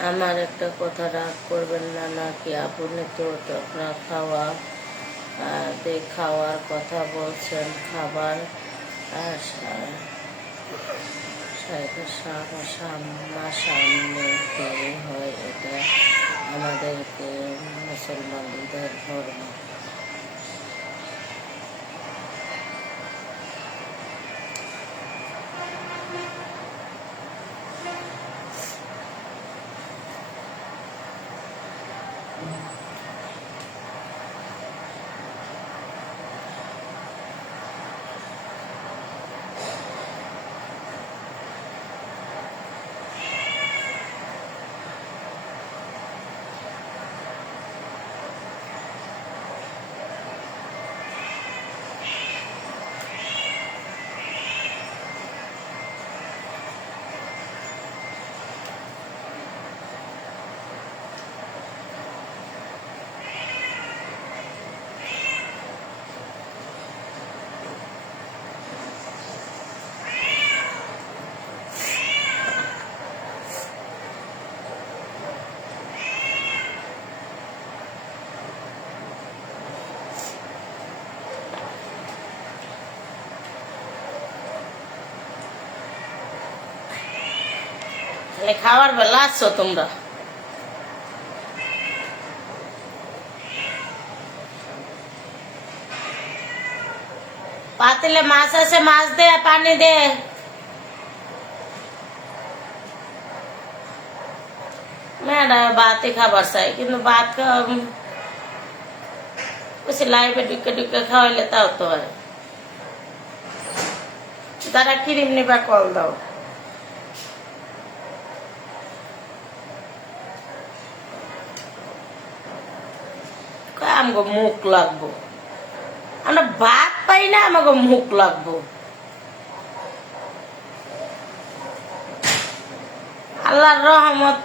আমার একটা কথা রাগ করবেন না নাকি? আপনি তো আপনার খাওয়ার কথা বলছেন, খাবার সামনে তৈরি হয়, এটা আমাদেরকে মুসলমানদের ধর্ম। খাওয়ার বেলা আসছো তোমরা? পাতিলে মাছ আছে, মাছ দে, পানি দে। মেয়েরা ভাতই খাবার চাই, কিন্তু ভাত লাইফে ঢুকে ঢুকে খাওয়াইলে তাও তো হয়। তারা ক্রিম নিবা কল দাও। আমাকে মুখ লাগবো, আমরা ভাত পাই না, আমাকে মুখ লাগবো। আল্লাহর রহমত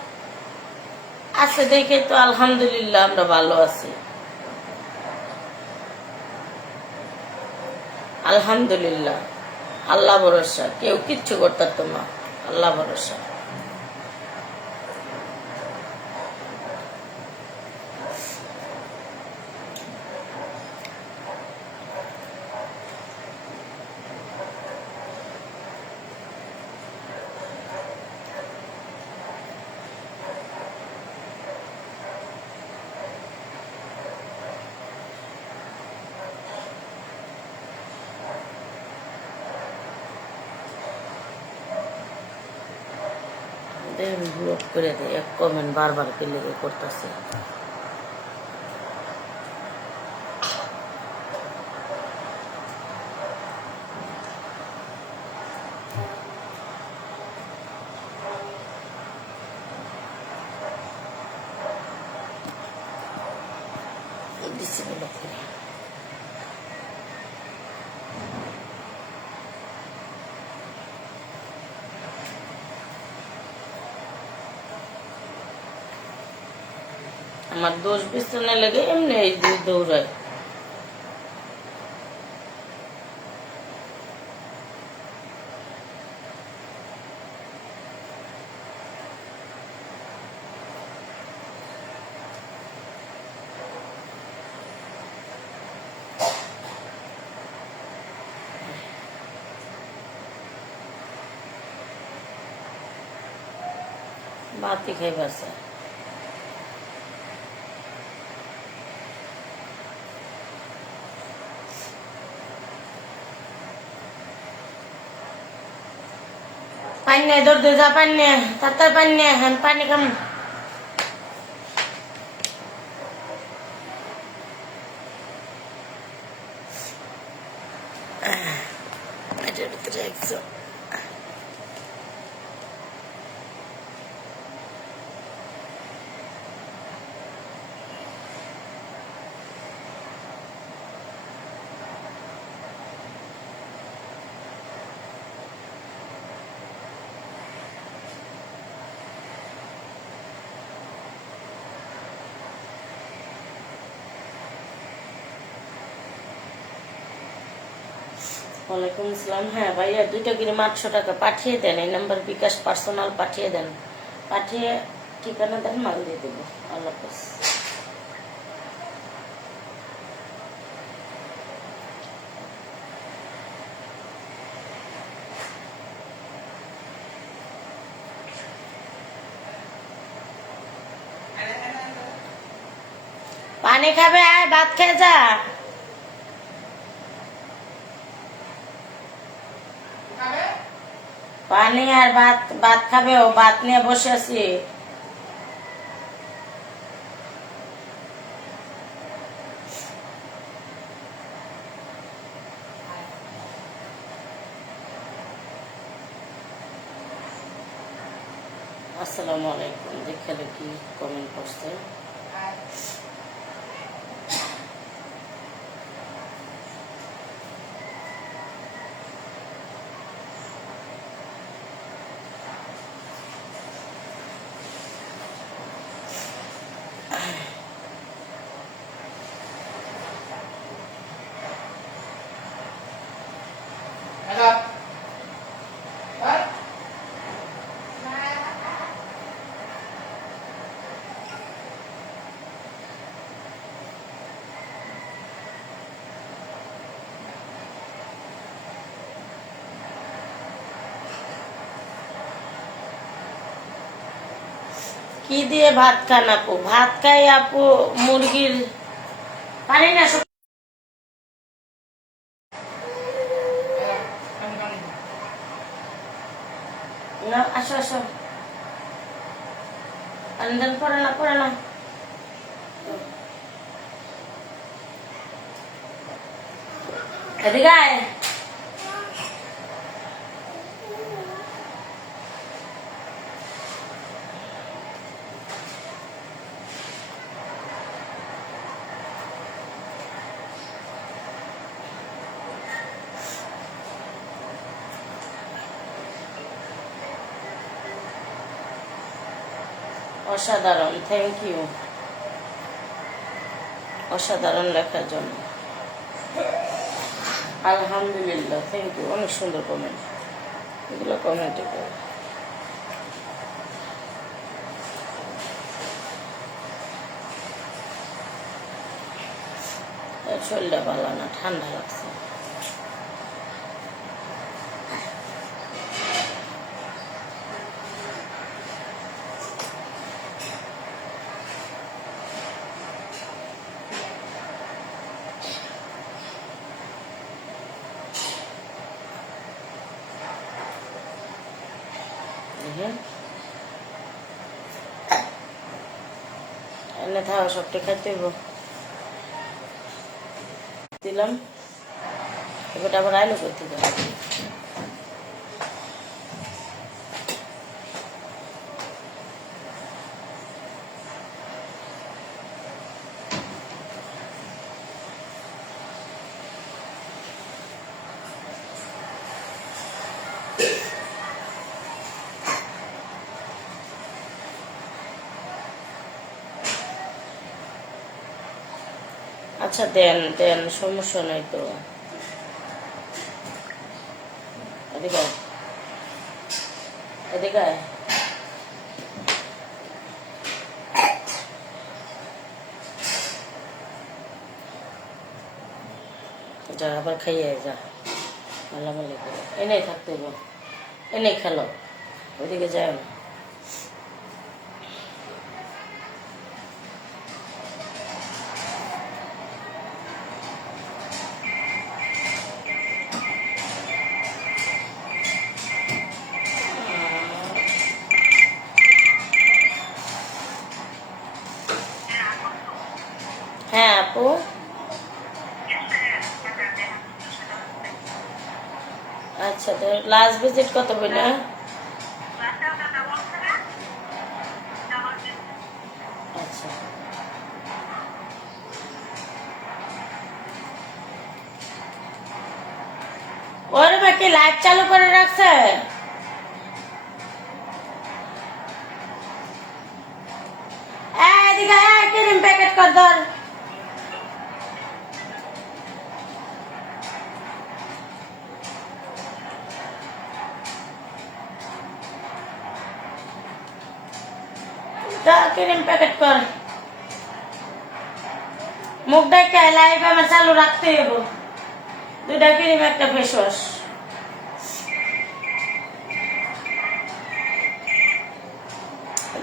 আছে দেখে তো আলহামদুলিল্লাহ আমরা ভালো আছি। আলহামদুলিল্লাহ, আল্লাহ ভরসা, কেউ কিচ্ছু করতে পারতো না, আল্লাহ ভরসা। ব্লক করে দেয়, এক কমেন্ট বারবার পেলে করতেছে। দিচ্ছি ব্লক করে। আমার দোষ বিছনে লেগে এমনি এই দৌড়ায়। ভাতই খাইবার চায়। পানি নেই, দৌড় দে, যা পানি নে, তাড়াতাড়ি পানি নে, হ্যাঁ পানি খাম। এটার ভিতরে একশো। ওয়ালাইকুম আসসালাম। হ্যাঁ ভাইয়া 2টা কিনে 800 টাকা পাঠিয়ে দেন, এই নাম্বার বিকাশ পার্সোনাল পাঠিয়ে দেন, পাঠিয়ে ঠিকানা দেন, মাল দিয়ে দেবো। আল্লাহ হাফেজ। পানি খাবে, আয় ভাত খেয়ে যা। পানি আর ভাত, ভাত খাবে, ও ভাত নিয়ে বসে আছি। আসসালামু আলাইকুম। দেখালে কি কমেন্ট করছে। কি দিয়ে ভাত খান আপু? ভাত খাই আপু মুরগির পানি না, না আসো আসো, পানি দেন, পড়ে না পড়ে না। এদিকে আয়। অসাধারণ, থ্যাংক ইউ অসাধারণ লেখার জন্য। আলহামদুলিল্লাহ, থ্যাংক ইউ, অনেক সুন্দর কমেন্ট। এগুলো কমেন্টে করে শরীরটা ভালো না, ঠান্ডা লাগছে। এনে থাকা সবটা খাইতে হইব। দিলাম, এবার আবার আইলো করতে যাবো। আচ্ছা দেন দেন, সমস্যা নাই তো। এদিকে আয়, এদিকে আয়। যা আবার খাইয়ে আয়, যা মালামালি করে। এনেই থাকতে গো, এনেই খেলো, ওইদিকে যায় না। হ্যাঁ আপু, আচ্ছা তো লাস্ট ভিজিট কত বলে? আচ্ছা ওরে বাকি লাইট চালু করে রাখছে। এদিকে ক্রিম প্যাকেট কর ধর। ক্রিম প্যাকেট কর। মুখ দেখে লাইভ আমার চালু রাখতে হবে। 2টা ক্রিম, একটা ফেস ওয়াশ।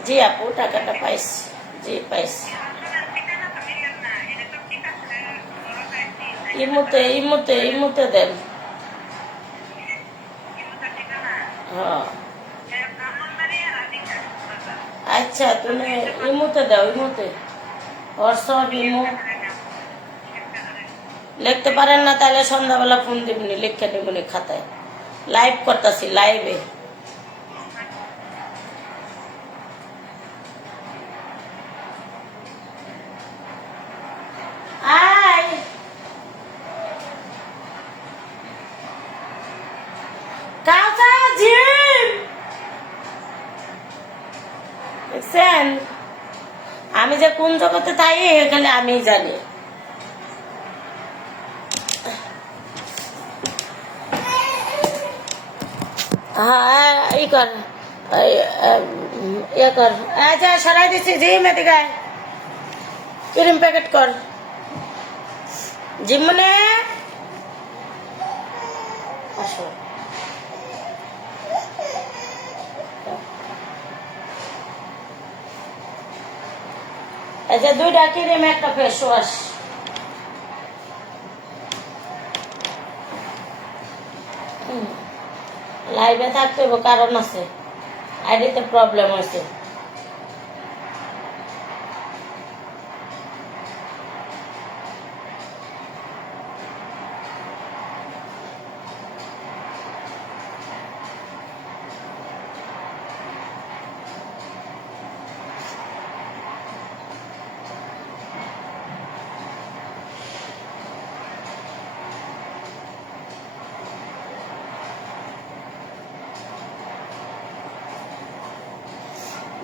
জি আপু, টাকাটা পাইছি। জি পাইছি। ইমুতে দেন। হ্যাঁ আচ্ছা, তুমি ইমুতে দাও, ইমুতে হোয়াটসঅ্যাপ ইমু। লিখতে পারেন না তাহলে সন্ধ্যাবেলা ফোন দিবনি, লিখে নিবনি খাতায়। লাইভ করতেছি, লাইভে। আয় কাউসা জিম দেখছেন, আমি যে কোন জগতে তাই এখানে আমি জানি। হ্যাঁ ই কর, ইয়ে কর। আচ্ছা সরাই দিচ্ছি। জিম এদিকে আয়, ক্রিম প্যাকেট কর। জিম মানে আসো। আচ্ছা 2টা ক্রিম, একটা ফেস ওয়াশ। লাইভে থাকতে হবে, কারণ আছে, আইডিতে প্রবলেম হয়েছে।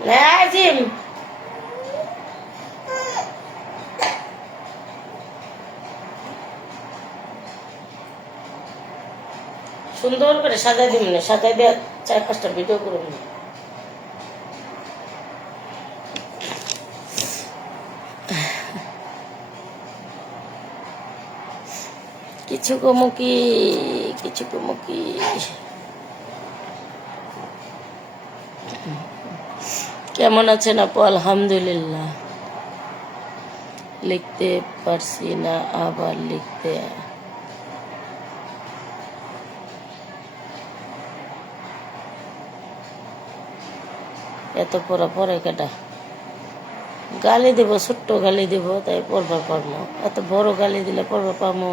হ্যাঁ জিম, সুন্দর করে সাজাই দিব না, সাজাই দিয়ে 4-5টা ভিডিও করুন। কিছু কমুকি, কিছু কমুকি। কেমন আছেন আপু? আলহামদুলিল্লাহ। লিখতে পারছি না, আবার লিখতে। এত পড়া পরে কেটা? গালি দিব, ছোট্ট গালি দিব, তাই পড়বার পারবো। এত বড় গালি দিলে পড়বার পাবো?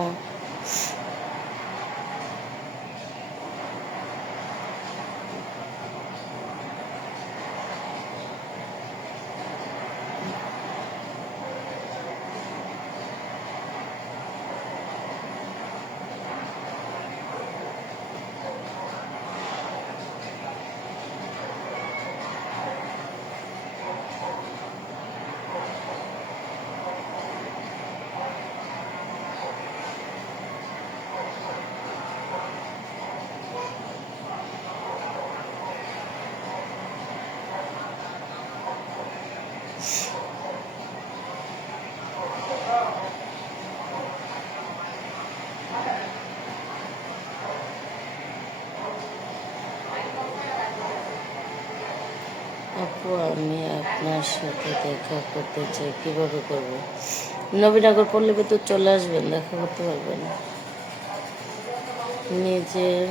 আপু আমি আপনার সাথে দেখা করতে চাই, কিভাবে করব? নবীনগর পল্লী তো চলে আসবেন, দেখা করতে পারবেন। নিজের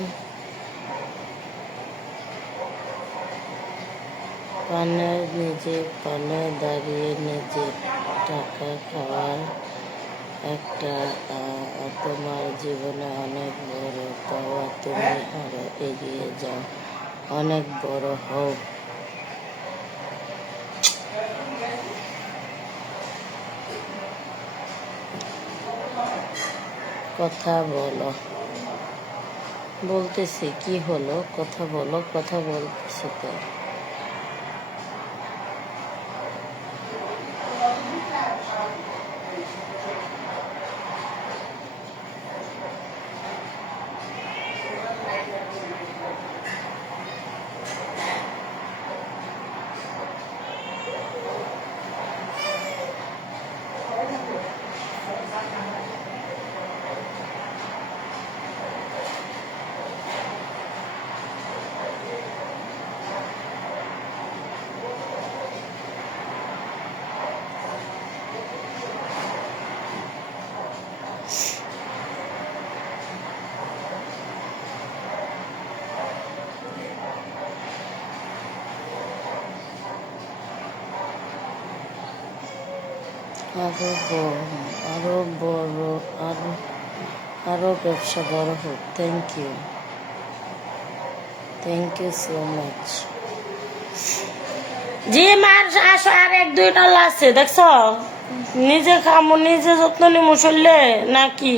পানে দাঁড়িয়ে নিজের টাকা খাওয়ার একটা তোমার জীবনে অনেক বড় পাওয়া, তুমি আরো এগিয়ে যাও, অনেক বড় হও। কথা বলো, বলতেছি কি হলো, কথা বলো, কথা বলতেছি তো। আরো বড়, আরো ব্যবসা বড় হোক। Thank you so much. জি মার আসো, আর 1-2 ডাল আছে দেখছ, নিজে খামো, নিজে যত্ন নিমো শরীরে নাকি।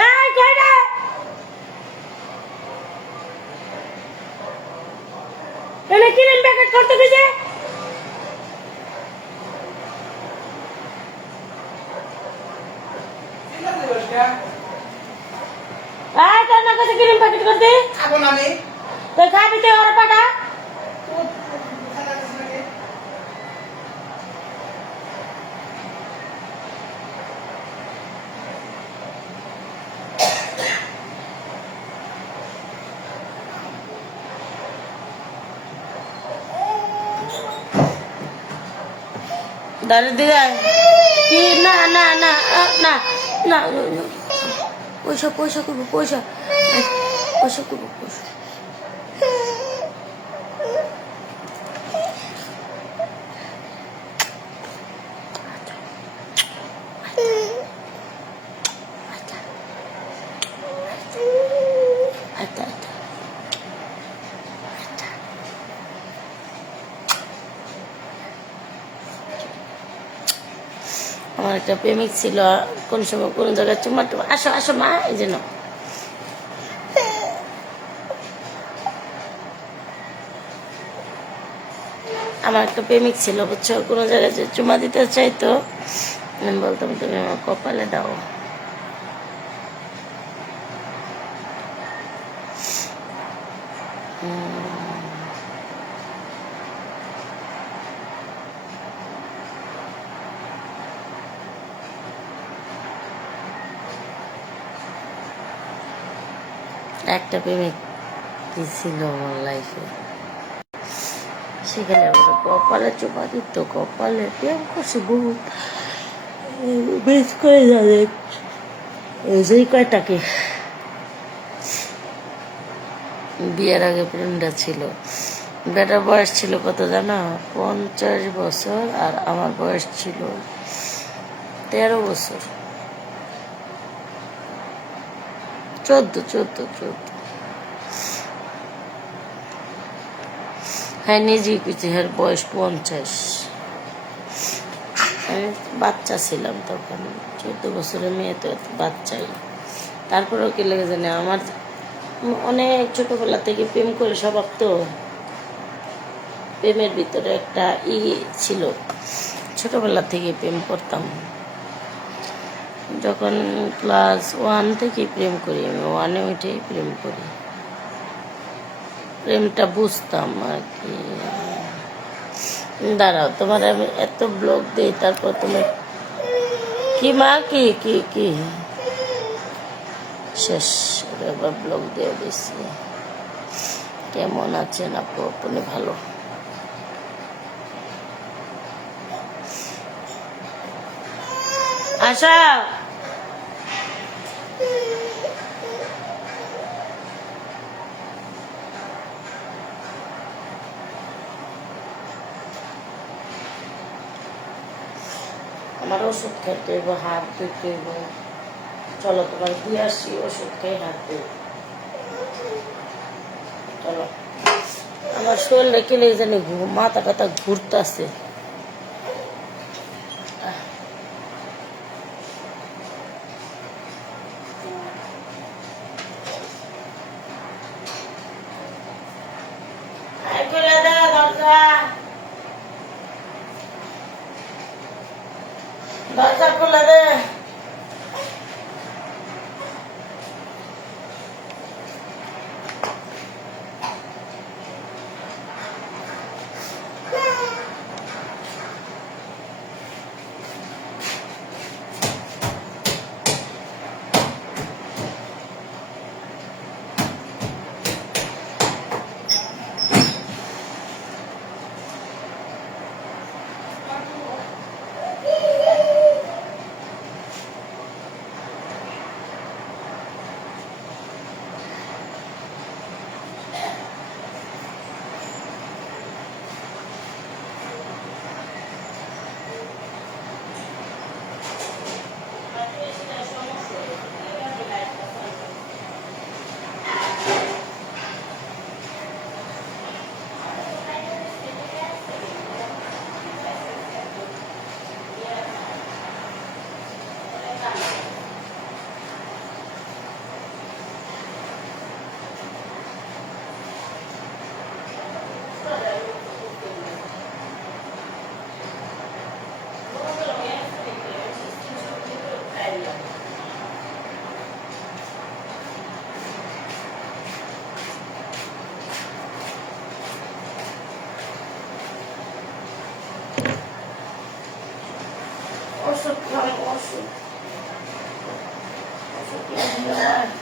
এই কই রে, এনে কিনেন প্যাকেট করতে গেছে। আয় তোর না কাছে কিনেন প্যাকেট করতে। খাবো না আমি। তো খাবি তো ওর পাটা। দাঁড়িয়ে দিদা কি, না না না না না, পয়সা পয়সা করবো, পয়সা পয়সা করবো, পয়সা। আচ্ছা আচ্ছা, আমার একটা প্রেমিক ছিল, কোন সময় কোন জায়গায় চুমা টুমা, আসো আসো মা, এই জন্য আমার একটা প্রেমিক ছিল বুঝছো, কোনো জায়গায় যে চুমা দিতে চাইতো, আমি বলতাম তুমি আমার কপালে দাও। একটা প্রেমিক ছিল আমার লাইফে, সেখানে আমাকে কপালে চোপা দিত, কপালে প্রেম করছে বহুত, বেশ করে যাবে যেই কয়টাকে। বিয়ের আগে প্রেমটা ছিল, বেটার বয়স ছিল কত জানো, 50 বছর, আর আমার বয়স ছিল 13 বছর, 14। হ্যাঁ নিজেই কিছু, হ্যাঁ বয়স 50, আমি বাচ্চা ছিলাম তখন, 14 বছরের মেয়ে তো এত বাচ্চাই। তারপরেও কি লেগে জানে আমার অনেক ছোটবেলা থেকে প্রেম করে স্বভাব তো, প্রেমের ভিতরে একটা ছিল, ছোটবেলা থেকে প্রেম করতাম। যখন ক্লাস 1 থেকে প্রেম করি, আমি 1-এ উঠেই প্রেম করি, প্রেমটা বুঝতাম আর কি। দাঁড়াও, তোমার আমি এত ব্লগ দিই, তারপর তুমি কি মা কি কি কি শেষ করে আবার ব্লগ দিয়ে দিচ্ছি। কেমন আছেন আপু? আপনি ভালো? আশা আমার ওষুধ খেতে হইব, হাত ধুতে হইব। চলো তোমার দিয়ে আসি, ওষুধ খেয়ে হাত ধুই। চলো, আমার শরীর রেখে জানি মাথা টাথা ঘুরতেছে। দরজা খুলে দে। ওষুধ খাও, ওষুধ ওষুধ লাগবে।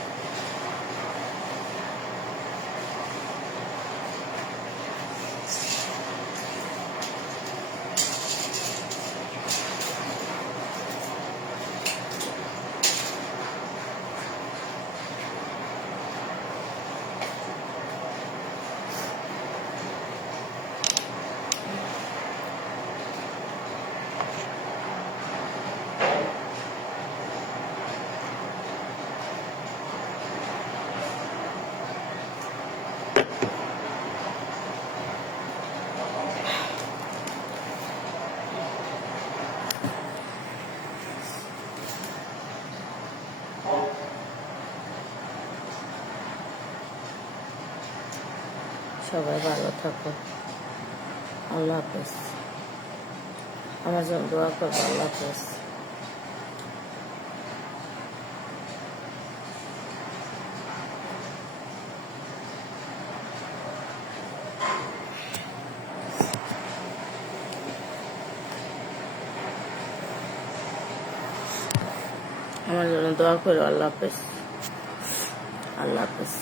সবাই ভালো থাকো, আল্লাহ হাফেজ। আমার জন্য দোয়া করবো, আল্লাহ হাফেজ। আমার জন্য দোয়া করো, আল্লাহ হাফেজ, আল্লাহ হাফেজ।